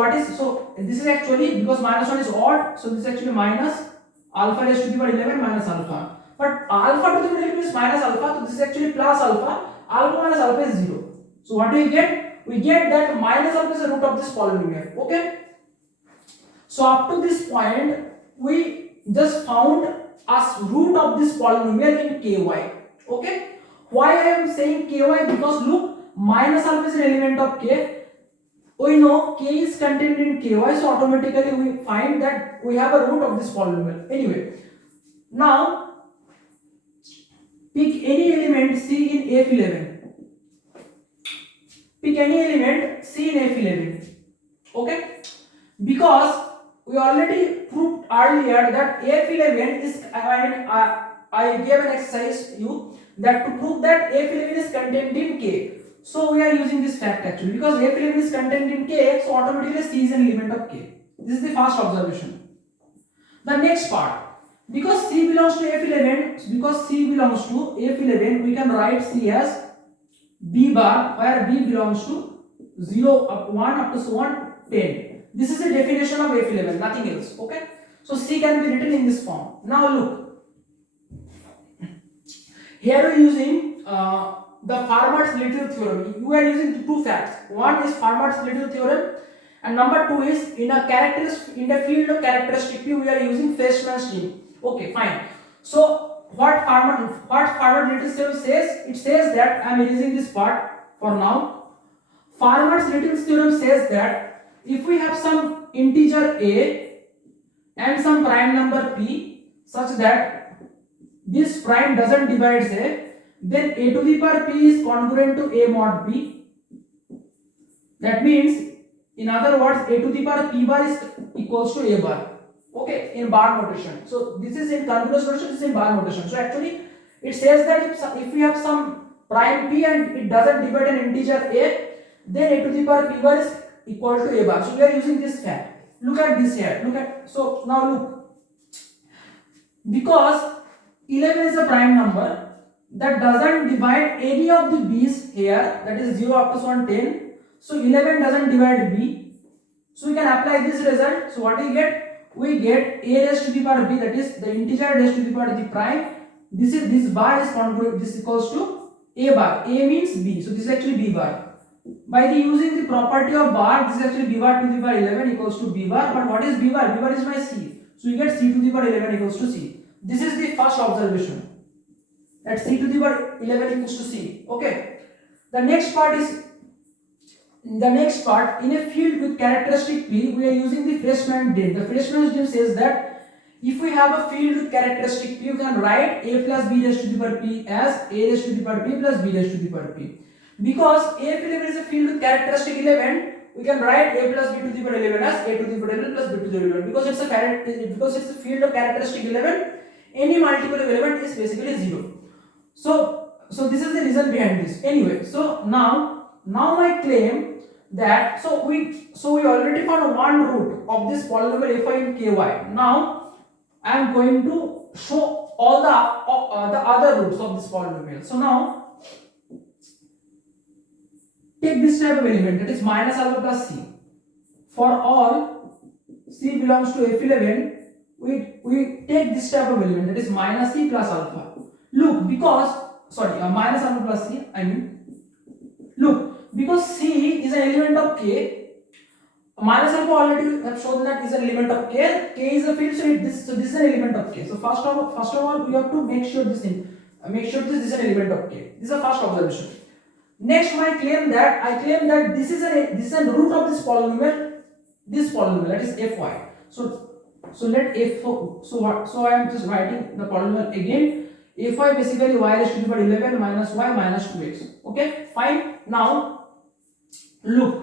this is actually, because minus 1 is odd, so this is actually minus alpha raised to the power 11 minus alpha. But alpha to the power 11 is minus alpha, so this is actually plus alpha. Alpha minus alpha is 0. So what do we get? We get that minus alpha is the root of this polynomial. Okay. So up to this point, we just found as root of this polynomial in ky. Okay. Why I am saying ky? Because look, minus alpha is an element of k. We know k is contained in ky, so automatically we find that we have a root of this polynomial. Anyway, now pick any element C in F11. Pick any element C in F11. Okay, because we already proved earlier that F11 is, I gave an exercise you that to prove that F11 is contained in K. So we are using this fact actually, because F11 is contained in K, so automatically C is an element of K. This is the first observation. The next part, because C belongs to F11, we can write C as B bar, where B belongs to 0 up 1 up to so on 10. This is the definition of F11, nothing else. Okay, so C can be written in this form. Now look, here we are using the Fermat's little theorem. You are using two facts. One is Fermat's little theorem, and number two is in the field of characteristic P we are using Fleischmann's gene. Okay, fine. So what Fermat's little theorem says? It says that I am erasing this part for now. Fermat's little theorem says that if we have some integer a and some prime number p such that this prime doesn't divide a, then a to the power p is congruent to a mod p. That means, in other words, a to the power p bar is equals to a bar. Okay, in bar notation. So this is in congruence notation, this is in bar notation. So actually it says that if we have some prime p and it doesn't divide an integer a, then a to the power p bar is equal to a bar. So we are using this fact. Look at this here. So now look, because 11 is a prime number that doesn't divide any of the b's here, that is 0 up to 10. So 11 doesn't divide b. So we can apply this result. So what we get? We get a raised to the power b, that is the integer raised to the power the prime. This bar is congruent. This equals to a bar. A means b. So this is actually b bar. By using the property of bar, this is actually b bar to the power 11 equals to b bar. But what is b bar? B bar is my c. So we get c to the power 11 equals to c. This is the first observation, that c to the power 11 equals to c. Okay. The next part, in a field with characteristic P, we are using the Fleischmann's gene. The Fleischmann's gene says that if we have a field with characteristic P, you can write a plus b raised to the power p as a raised to the power p plus b raised to the power p. Because A11 is a field with characteristic 11, we can write a plus b to the power 11 as a to the power 11 plus b to the power 11. Because it's a field of characteristic 11, any multiple of 11 is basically 0. So this is the reason behind this. Anyway, so now my claim that we already found one root of this polynomial fi in ky. Now I am going to show all the other roots of this polynomial. So now take this type of element, that is minus alpha plus c. For all c belongs to F11, we take this type of element, that is minus c plus alpha. Look, because minus alpha plus c, I mean, an element of K. Minus alpha already have shown that is an element of K. K is a field, so this is an element of K. So first of all, we have to make sure this thing, make sure this is an element of K. This is the first observation. Next, I claim that this is a root of this polynomial that is Fy. So let F, so I am just writing the polynomial again. Fy basically y raised to the power 11 minus y minus 2x. Okay, fine. Now look.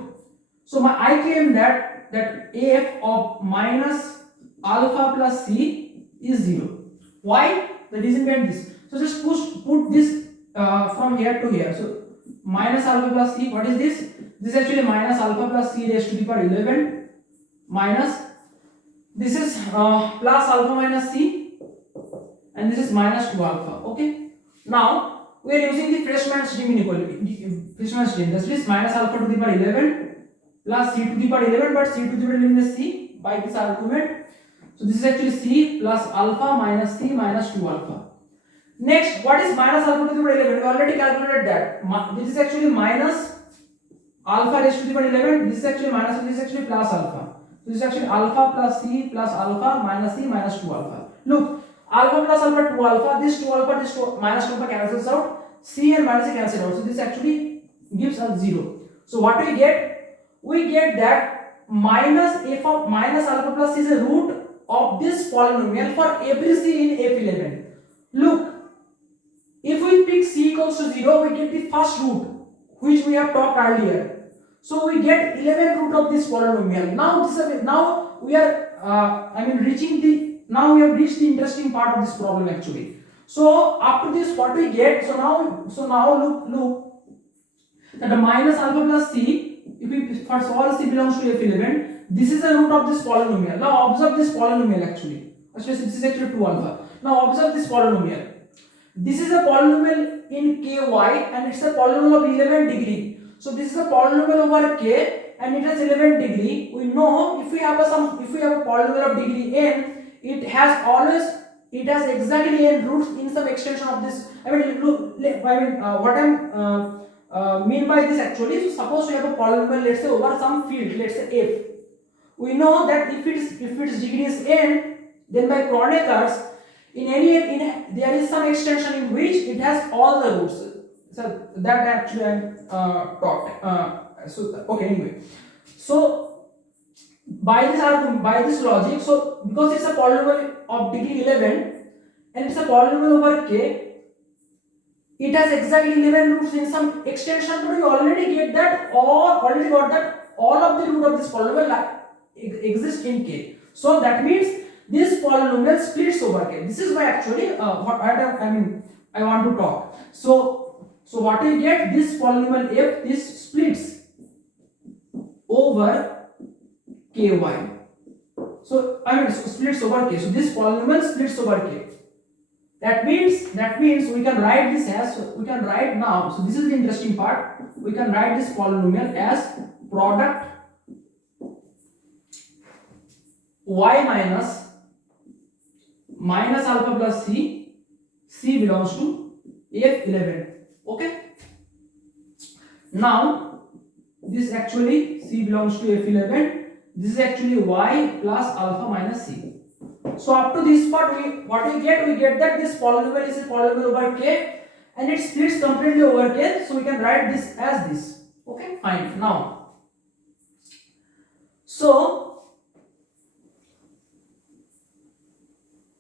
So I claim that f of minus alpha plus c is 0. Why? The reason behind this. So just put this from here to here. So minus alpha plus c, what is this? This is actually minus alpha plus c raised to the power 11 minus, this is plus alpha minus c, and this is minus 2 alpha. Okay. Now we are using the Freshman's dream inequality. Freshman's dream. That is minus alpha to the power 11 plus c to the power 11, but c to the power 11 is c by this argument. So this is actually c plus alpha minus c minus 2 alpha. Next, what is minus alpha to the power 11? We already calculated that. This is actually minus alpha raised to the power 11. This is actually minus, this is actually plus alpha. So this is actually alpha plus c plus alpha minus c minus 2 alpha. Look, alpha plus alpha 2 alpha. This 2 alpha, this 2 minus 2 alpha cancels out. C and minus c cancel out. So this actually gives us 0. So what we get? We get that minus f of minus alpha plus c is a root of this polynomial for every c in F11. Look, if we pick c equals to 0, we get the first root which we have talked earlier. So we get 11 root of this polynomial. Now we are now we have reached the interesting part of this problem actually. So after this, what we get? So now look that the minus alpha plus c. If we first of all c belongs to F11, this is the root of this polynomial. Now observe this polynomial actually. This is actually 2 alpha. Now observe this polynomial. This is a polynomial in ky and it's a polynomial of 11 degree. So this is a polynomial over k and it has 11 degree. We know if we have a polynomial of degree n, it has exactly n roots in some extension of this. What I'm mean by this actually, so suppose we have a polynomial, let's say over some field, let's say f. We know that if its degree is n, then by Kroneker's there is some extension in which it has all the roots. So that actually I taught. Okay, anyway. So by this logic, so because it's a polynomial of degree 11 and it's a polynomial over k, it has exactly 11 roots in some extension, but we already got that all of the root of this polynomial exist in k. So that means this polynomial splits over k. This is why actually I want to talk. So what we get, this polynomial f, this splits over ky. So splits over k. So this polynomial splits over k. That means we can write this as, we can write now. So this is the interesting part. We can write this polynomial as product y minus alpha plus c belongs to F11. Okay. Now this actually c belongs to F11. This is actually y plus alpha minus c. So up to this part, what we get that this polynomial is a polynomial over k and it splits completely over k. So we can write this as this. Okay, fine. Now, so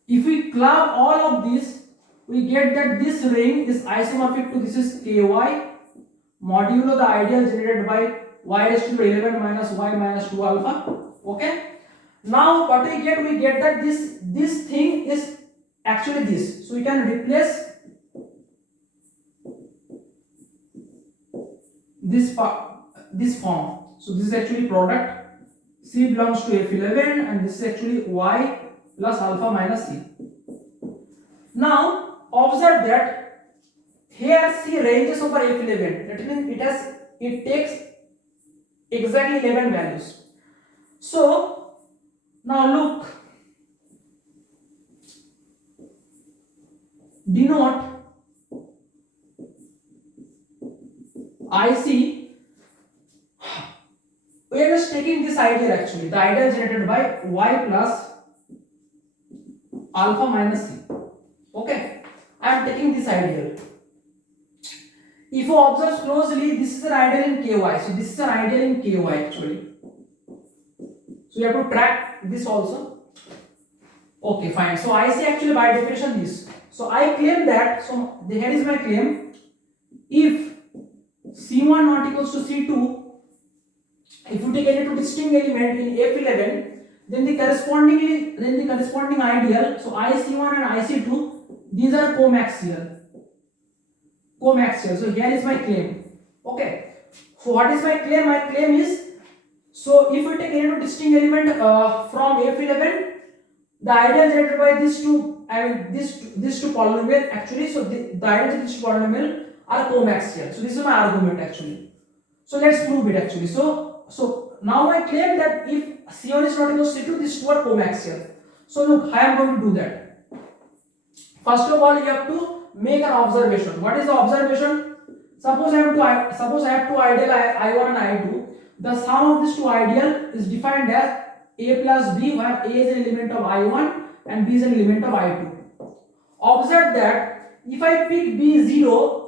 if we club all of this, we get that this ring is isomorphic to this is ky modulo the ideal generated by y raised to 11 minus y minus 2 alpha. Okay. Now what we get that this thing is actually this. So we can replace this form. So this is actually product c belongs to F11 and this is actually y plus alpha minus c. Now observe that here c ranges over F11. That means it takes exactly 11 values. So now look, denote IC this ideal actually, the ideal generated by y plus alpha minus c. Okay, I am taking this ideal. If you observe closely, this is an ideal in ky. So this is an ideal in ky actually. So you have to track this also. Okay, fine. So I see actually by definition this. So I claim that. So here is my claim. If C1 not equals to C2, if you take any two distinct element in F11, then the corresponding ideal. So IC1 and IC2, these are comaxial. So here is my claim. Okay. So what is my claim? My claim is, so if you take any two distinct element from F11, the ideal generated by these two, these two polynomial actually. So the ideal of these two polynomial are comaxial. So this is my argument actually. So let's prove it actually. So now I claim that if C1 is not equal to C2, these two are comaxial. So look, I am going to do that. First of all, you have to make an observation. What is the observation? Suppose I have two ideal I1 and I2. The sum of these two ideal is defined as A plus B, where A is an element of I1 and B is an element of I2. Observe that if I pick B0,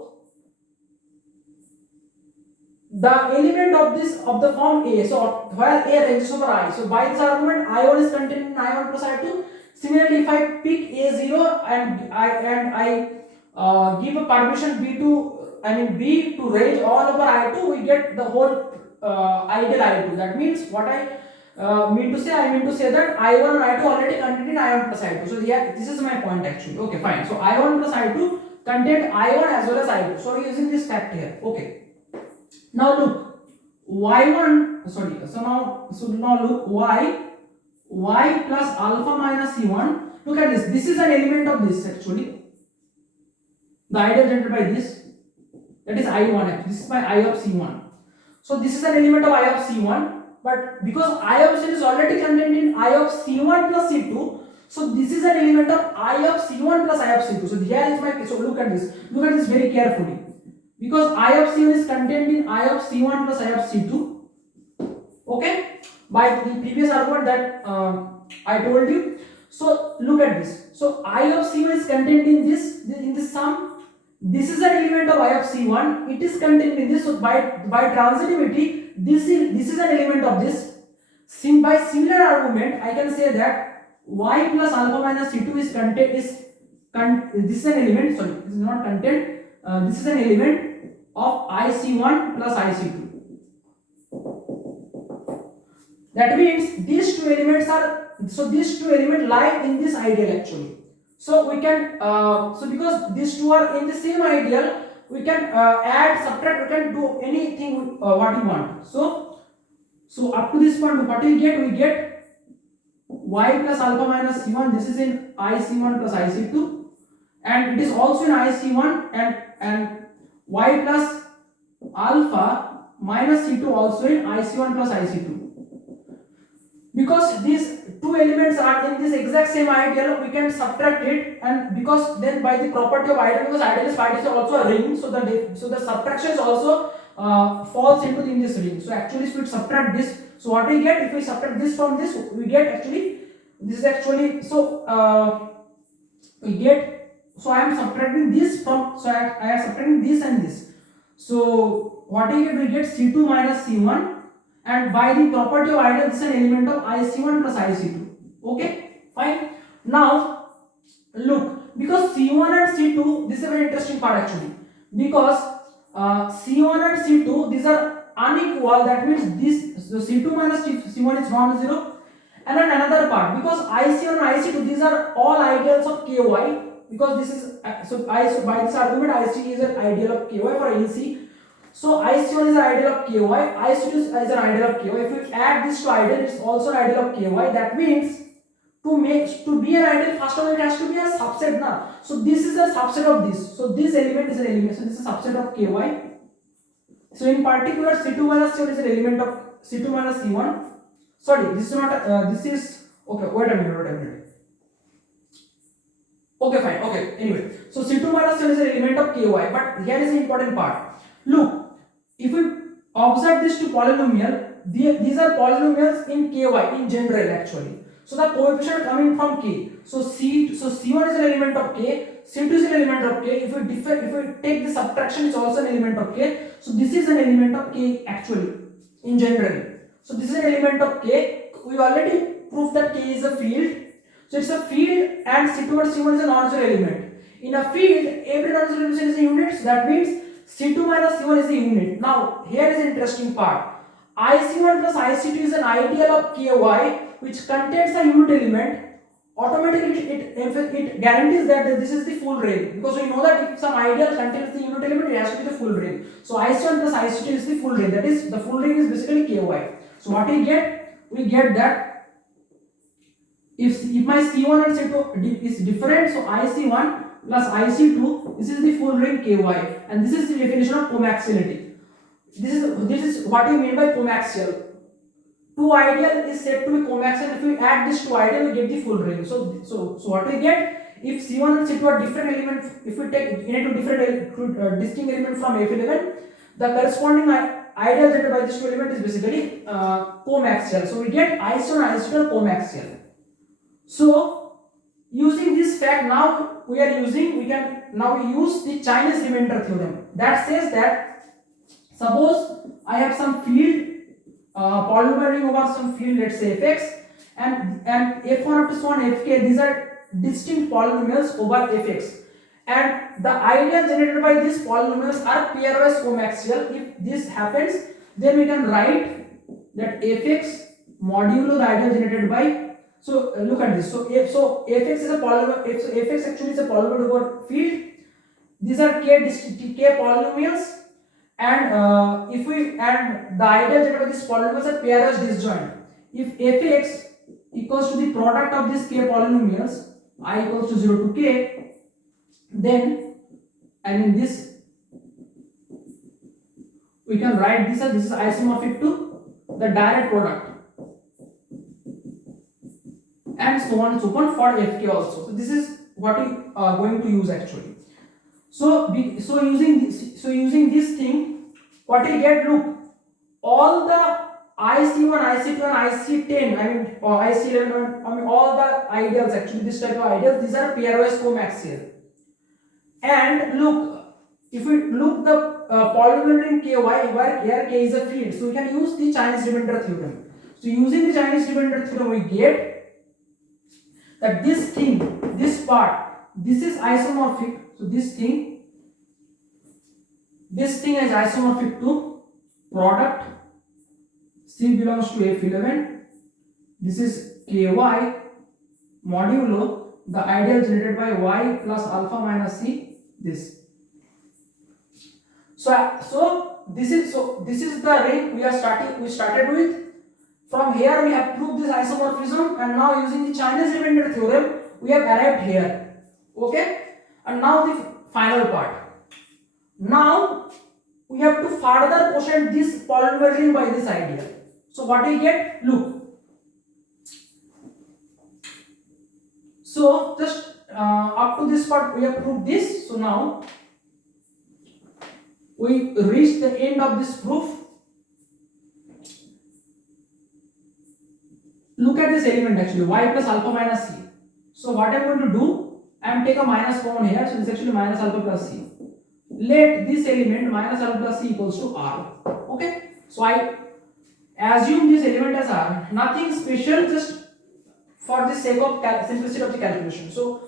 the element of the form A, so where A ranges over I. So by this argument, I1 is contained in I1 plus I2. Similarly, if I pick A0 and I give a permission B to range all over I2, we get the whole ideal I2. That means what I mean to say that I1 and I2 already contained in I1 plus I2. So yeah, this is my point actually. Okay, fine. So I1 plus I2 contained I1 as well as I2. So we are using this fact here. Okay. Now look, y1. So now look, y plus alpha minus c1. Look at this. This is an element of this actually. The ideal generated by this, that is I1. This is my I of c1. So this is an element of I of c1. But because I of c is already contained in I of c1 plus c2, so this is an element of I of c1 plus I of c2. So here is my, so look at this very carefully. Because I of c1 is contained in I of c1 plus I of c2. Okay, by the previous argument that I told you. So look at this. So I of c1 is contained in this sum. This is an element of I of c1. It is contained in this. So by transitivity, this is an element of this. By similar argument, I can say that y plus alpha minus c2 is contained. This is an element. Sorry, this is not contained. This is an element of IC1 plus IC2. That means these two elements lie in this ideal actually. So we can because these two are in the same ideal, we can add, subtract, we can do anything what you want. So up to this point, what we get y plus alpha minus c1. This is in IC1 plus IC2, and it is also in IC1, and y plus alpha minus c2 also in IC1 plus IC2. Because these two elements are in this exact same ideal, we can subtract it, and because then by the property of ideal, because ideal is also a ring, so the subtraction is also falls into in this ring. So actually, if we subtract this, so what we get, if we subtract this from this, we get actually, this is actually, we get, so I am subtracting this from, so I am subtracting this and this. So what we get C2 minus C1, and by the property of ideal, this is an element of IC1 plus IC2. Okay, fine. Now look, because C1 and C2, this is a very interesting part actually, because C1 and C2, these are unequal. That means this, so C2 minus C1 is non-zero. And then another part, because IC1 and IC2, these are all ideals of KY, because this is so by this argument, IC is an ideal of KY for AC. So IC1 is an ideal of KY, IC2 is an ideal of KY. If we add this to ideal, it's also an ideal of KY. That means to be an ideal, first of all, it has to be a subset now. So this is a subset of this. So this element is an element. So this is a subset of KY. So in particular, C2 minus C1 is an element of C2 minus C1. Sorry, this is not. This is okay. Wait a minute. Okay, fine. Okay. Anyway, so C2 minus C1 is an element of KY. But here is the important part. Look, if we observe this two polynomial, these are polynomials in ky in general actually. So the coefficient coming from k. So c1 is an element of k, c2 is an element of k. If we take the subtraction, it's also an element of k. So this is an element of k actually in general. So this is an element of k. We already proved that k is a field. So it's a field and c2 and c1 is a non-zero element. In a field, every non-zero element is a unit. So that means c2 minus c1 is a unit. Now here is the interesting part. IC1 plus IC2 is an ideal of ky which contains a unit element. Automatically it guarantees that this is the full ring, because we know that if some ideal contains the unit element, it has to be the full ring. So IC1 plus IC2 is the full ring. That is, the full ring is basically ky. So what we get? We get that if my C1 and C2 is different, so IC1 plus IC2, this is the full ring ky, and this is the definition of comaxiality. This is what you mean by comaxial. Two ideal is said to be comaxial. If we add this two ideal, we get the full ring. So what we get? If C1 and C2 are different elements, if we take any two different distinct elements from F11, the corresponding ideal generated by this two element is basically comaxial. So we get IC1 and IC2 are comaxial. So using this fact, now we use the Chinese remainder theorem that says that suppose I have some field polynomial ring over some field, let's say fx, and f1 up to so on fk, these are distinct polynomials over fx, and the ideal generated by these polynomials are pairwise comaxial. If this happens, then we can write that fx modulo the ideal generated by, so look at this, so fx is a polynomial, fx actually is a polynomial over field. These are k polynomials, and the ideal generated by this polynomials are pairwise disjoint. If fx equals to the product of these k polynomials, I equals to 0 to k, then this we can write this as, this is isomorphic to the direct product, and so on and so on for fk also. So this is what we are going to use actually. So using this thing, what we get, look, all the IC1, IC2 and IC10, or IC11, all the ideals actually, this type of ideals, these are pairwise comaxial. And look, if we look the polynomial ring ky, where here k is a field, so we can use the Chinese remainder theorem. So using the Chinese remainder theorem, we get that this thing, this part, this is isomorphic. So this thing is isomorphic to product C belongs to F11. This is ky modulo the ideal generated by y plus alpha minus c, this. So this is the ring we started with. From here we have proved this isomorphism, and now using the Chinese remainder theorem we have arrived here. Okay, and now the final part. Now we have to further quotient this polynomial ring by this ideal. So what we get? Look. So just up to this part we have proved this. So now we reach the end of this proof. Look at this element actually, y plus alpha minus c. So what I am going to do, I am take a minus common here. So this is actually minus alpha plus c. Let this element minus alpha plus c equals to r. Okay. So I assume this element as r. Nothing special, just for the sake of simplicity of the calculation. So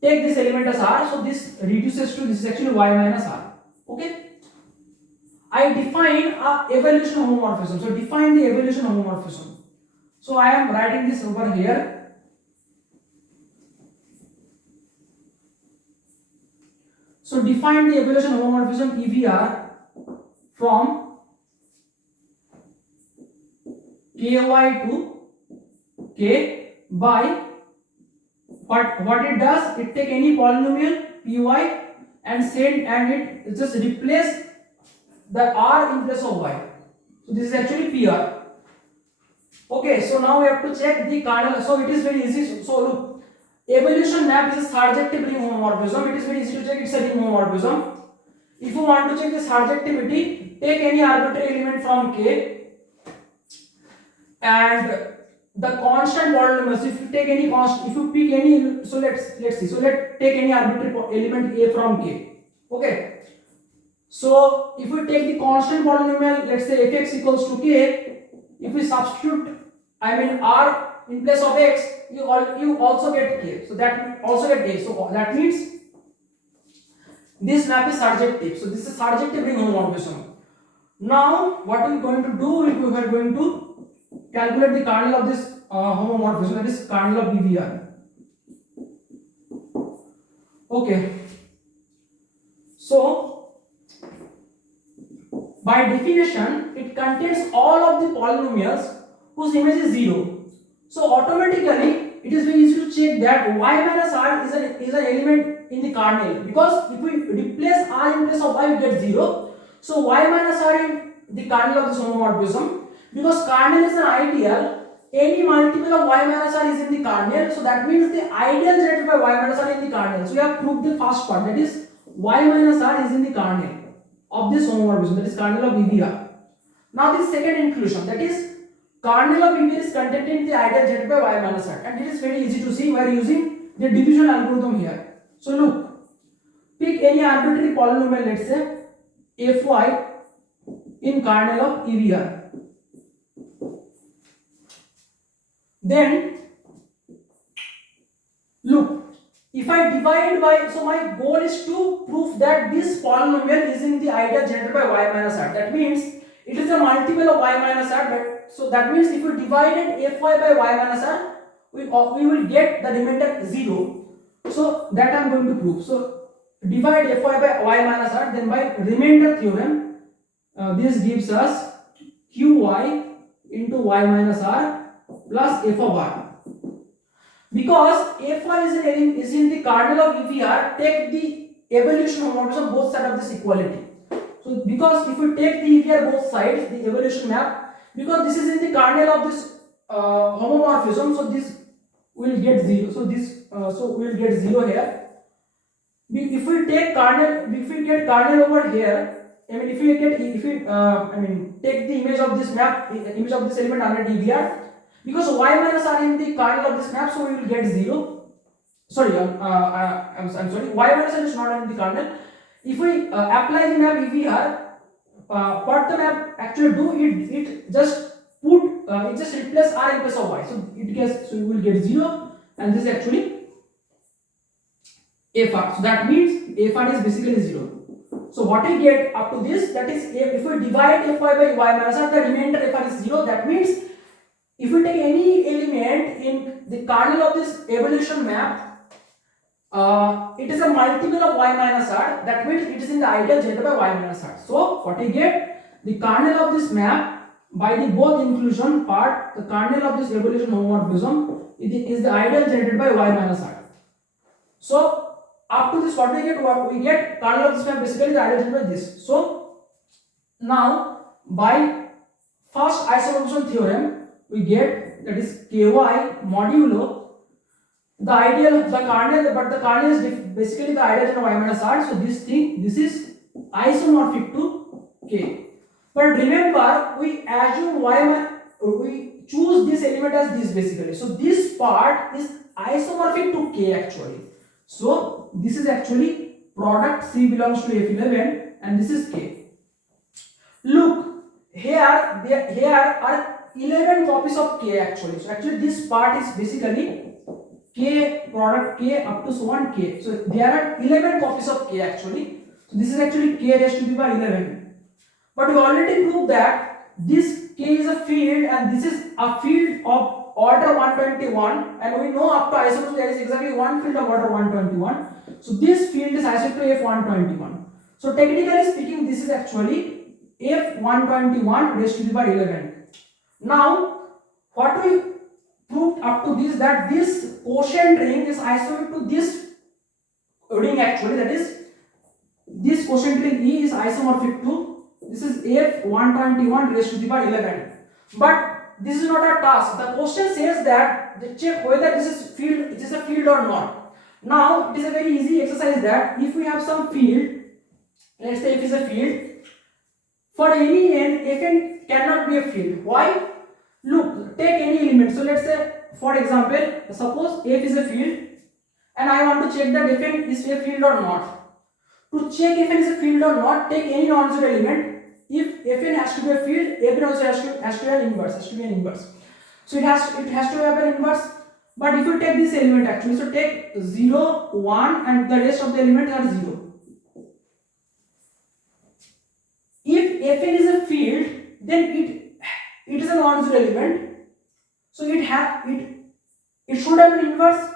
take this element as r. So this reduces to, this is actually y minus r. Okay. I define a evolution homomorphism. So define the evolution homomorphism. So I am writing this over here. So define the evolution homomorphism EVR from ky to k by what it does, it take any polynomial py and it just replace the r in place of y. So this is actually pr. Okay, so now we have to check the kernel. So it is very easy. So look, evolution map is a surjective ring homomorphism. It is very easy to check, it's a ring homomorphism. If you want to check the surjectivity, take any arbitrary element from k and the constant polynomials, if you take any constant, if you pick any, so let's see, so let's take any arbitrary element a from k. Okay, so if we take the constant polynomial, let's say fx equals to k, if we substitute, I mean r in place of x, you also get k, so that also get k, so that means this map is surjective, so this is surjective ring homomorphism. Now what we are going to do, if we are going to calculate the kernel of this homomorphism, that is kernel of BVR. Okay, so by definition it contains all of the polynomials whose image is 0. So automatically it is very easy to check that y minus r is an element in the kernel, because if we replace r in place of y we get 0. So y minus r in the kernel of this homomorphism, because kernel is an ideal, any multiple of y minus r is in the kernel, so that means the ideal generated by y minus r in the kernel. So we have proved the first part, that is y minus r is in the kernel of this homomorphism, that is kernel of BVR. Now this second inclusion, that is kernel of BVR is contained in the ideal generated by y minus r, and it is very easy to see by using the division algorithm here. So look, pick any arbitrary polynomial, let's say fy in kernel of EVR. Then look, if I divide by, so my goal is to prove that this polynomial is in the ideal generated by y minus r. That means it is a multiple of y minus r. But so that means if we divided fy by y minus r, we will get the remainder 0. So that I am going to prove. So divide fy by y minus r, then by remainder theorem, this gives us qy into y minus r plus f of r. Because fy is in the kernel of EVR, take the evolution homomorphism both sides of this equality. So because if we take the EVR both sides, the evolution map, because this is in the kernel of this homomorphism, so this will get 0. So this so we will get 0 here. If we take kernel, if we get kernel over here, I mean take the image of this map, image of this element under EVR, because y minus r in the kernel of this map, so we will get 0. Sorry, I'm sorry, y minus r is not in the kernel. If we apply the map EVR, what the map actually do, it just put it just replace r in place of y, so it gets, so we will get 0, and this is actually fr. So that means fr is basically 0. So what we get up to this, that is if we divide fy by y minus r, the remainder fr is 0. That means if we take any element in the kernel of this evolution map, it is a multiple of y minus r. That means it is in the ideal generated by y minus r. So what we get, the kernel of this map by the both inclusion part, the kernel of this evolution homomorphism, it is the ideal generated by y minus r. So up to this, what we get? What we get? Kernel of this map basically the ideal generated by this. So now by first isomorphism theorem, we get, that is ky modulo the ideal, the kernel, but the kernel is basically the ideal generated by y minus r. So this thing, this is isomorphic to k. But remember, we assume we choose this element as this basically. So this part is isomorphic to k actually. So this is actually product C belongs to F11 and this is K. Look, here are 11 copies of K actually. So actually this part is basically K, product K up to so on K. So there are 11 copies of K actually. So this is actually K raised to the power 11. But we already proved that this K is a field and this is a field of order 121, and we know up to isomorphism there is exactly one field of order 121. So this field is isomorphic to F121. So technically speaking, this is actually F121 raised to the power 11. Now what we proved up to this, that this quotient ring is isomorphic to this ring actually, that is this quotient ring E is isomorphic to, this is F121 raised to the power 11. But this is not a task. The question says that they check whether this is field, it is a field or not. Now it is a very easy exercise that if we have some field, let's say if it is a field, for any n, fn cannot be a field. Why? Look, take any element. So let's say, for example, suppose F is a field and I want to check that Fn is a field or not. To check if Fn is a field or not, take any non-zero element. If Fn has to be a field, Fn also has to be an inverse. So it has to have an inverse. But if you take this element actually, so take 0, 1 and the rest of the element are 0. If Fn is a field, then it is a non-zero element. So it should have an inverse.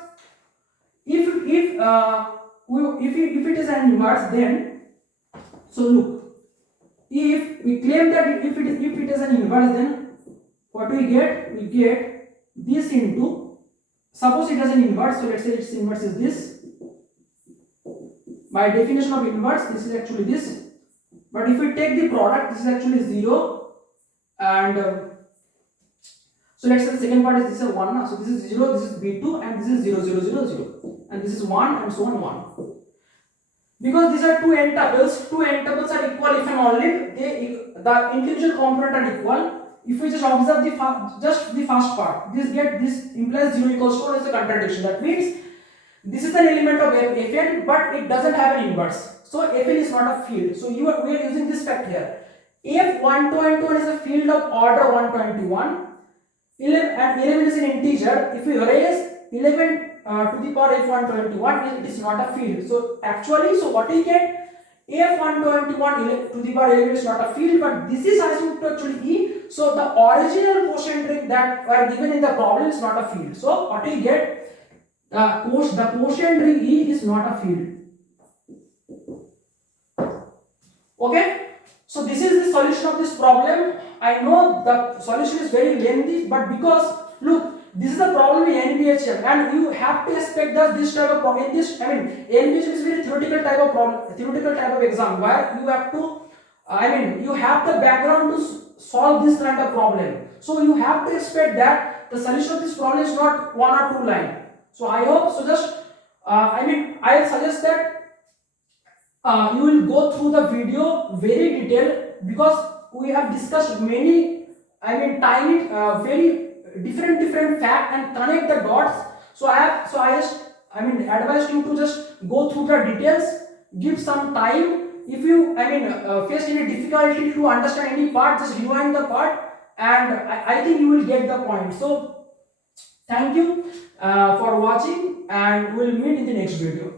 If it is an inverse, then so look, if we claim that if it is an inverse, then what we get? We get this into, suppose it has an inverse, so let's say its inverse is this. By definition of inverse, this is actually this. But if we take the product, this is actually 0, and so let's say the second part is this is 1. So this is 0, this is B2, and this is 0, 0, 0, 0, and this is 1, and so on 1. Because these are two n tuples are equal if and only the individual component are equal. If we just observe the first part, this implies 0 equals to 1 is a contradiction. That means this is an element of Fn, but it doesn't have an inverse. So Fn is not a field. So we are using this fact here. If 121 is a field of order 121, 11 is an integer. If we raise 11 to the power f121, it is not a field. So actually, so what we get, f121 to the power 11 is not a field, but this is assumed to actually E. So the original quotient ring that were given in the problem is not a field. So what we get, the quotient ring E is not a field. Okay. So this is the solution of this problem. I know the solution is very lengthy, but because look, this is a problem in NBHM, and you have to expect that this type of problem. NBHM is very theoretical type of problem, theoretical type of exam where you have to, you have the background to solve this kind of problem. So you have to expect that the solution of this problem is not 1 or 2 line. So I hope so. Just I suggest that you will go through the video very detailed, because we have discussed many tiny very different fact and connect the dots. So I advise you to just go through the details, give some time. If you face any difficulty to understand any part, just rewind the part, and I think you will get the point. So thank you for watching, and we'll meet in the next video.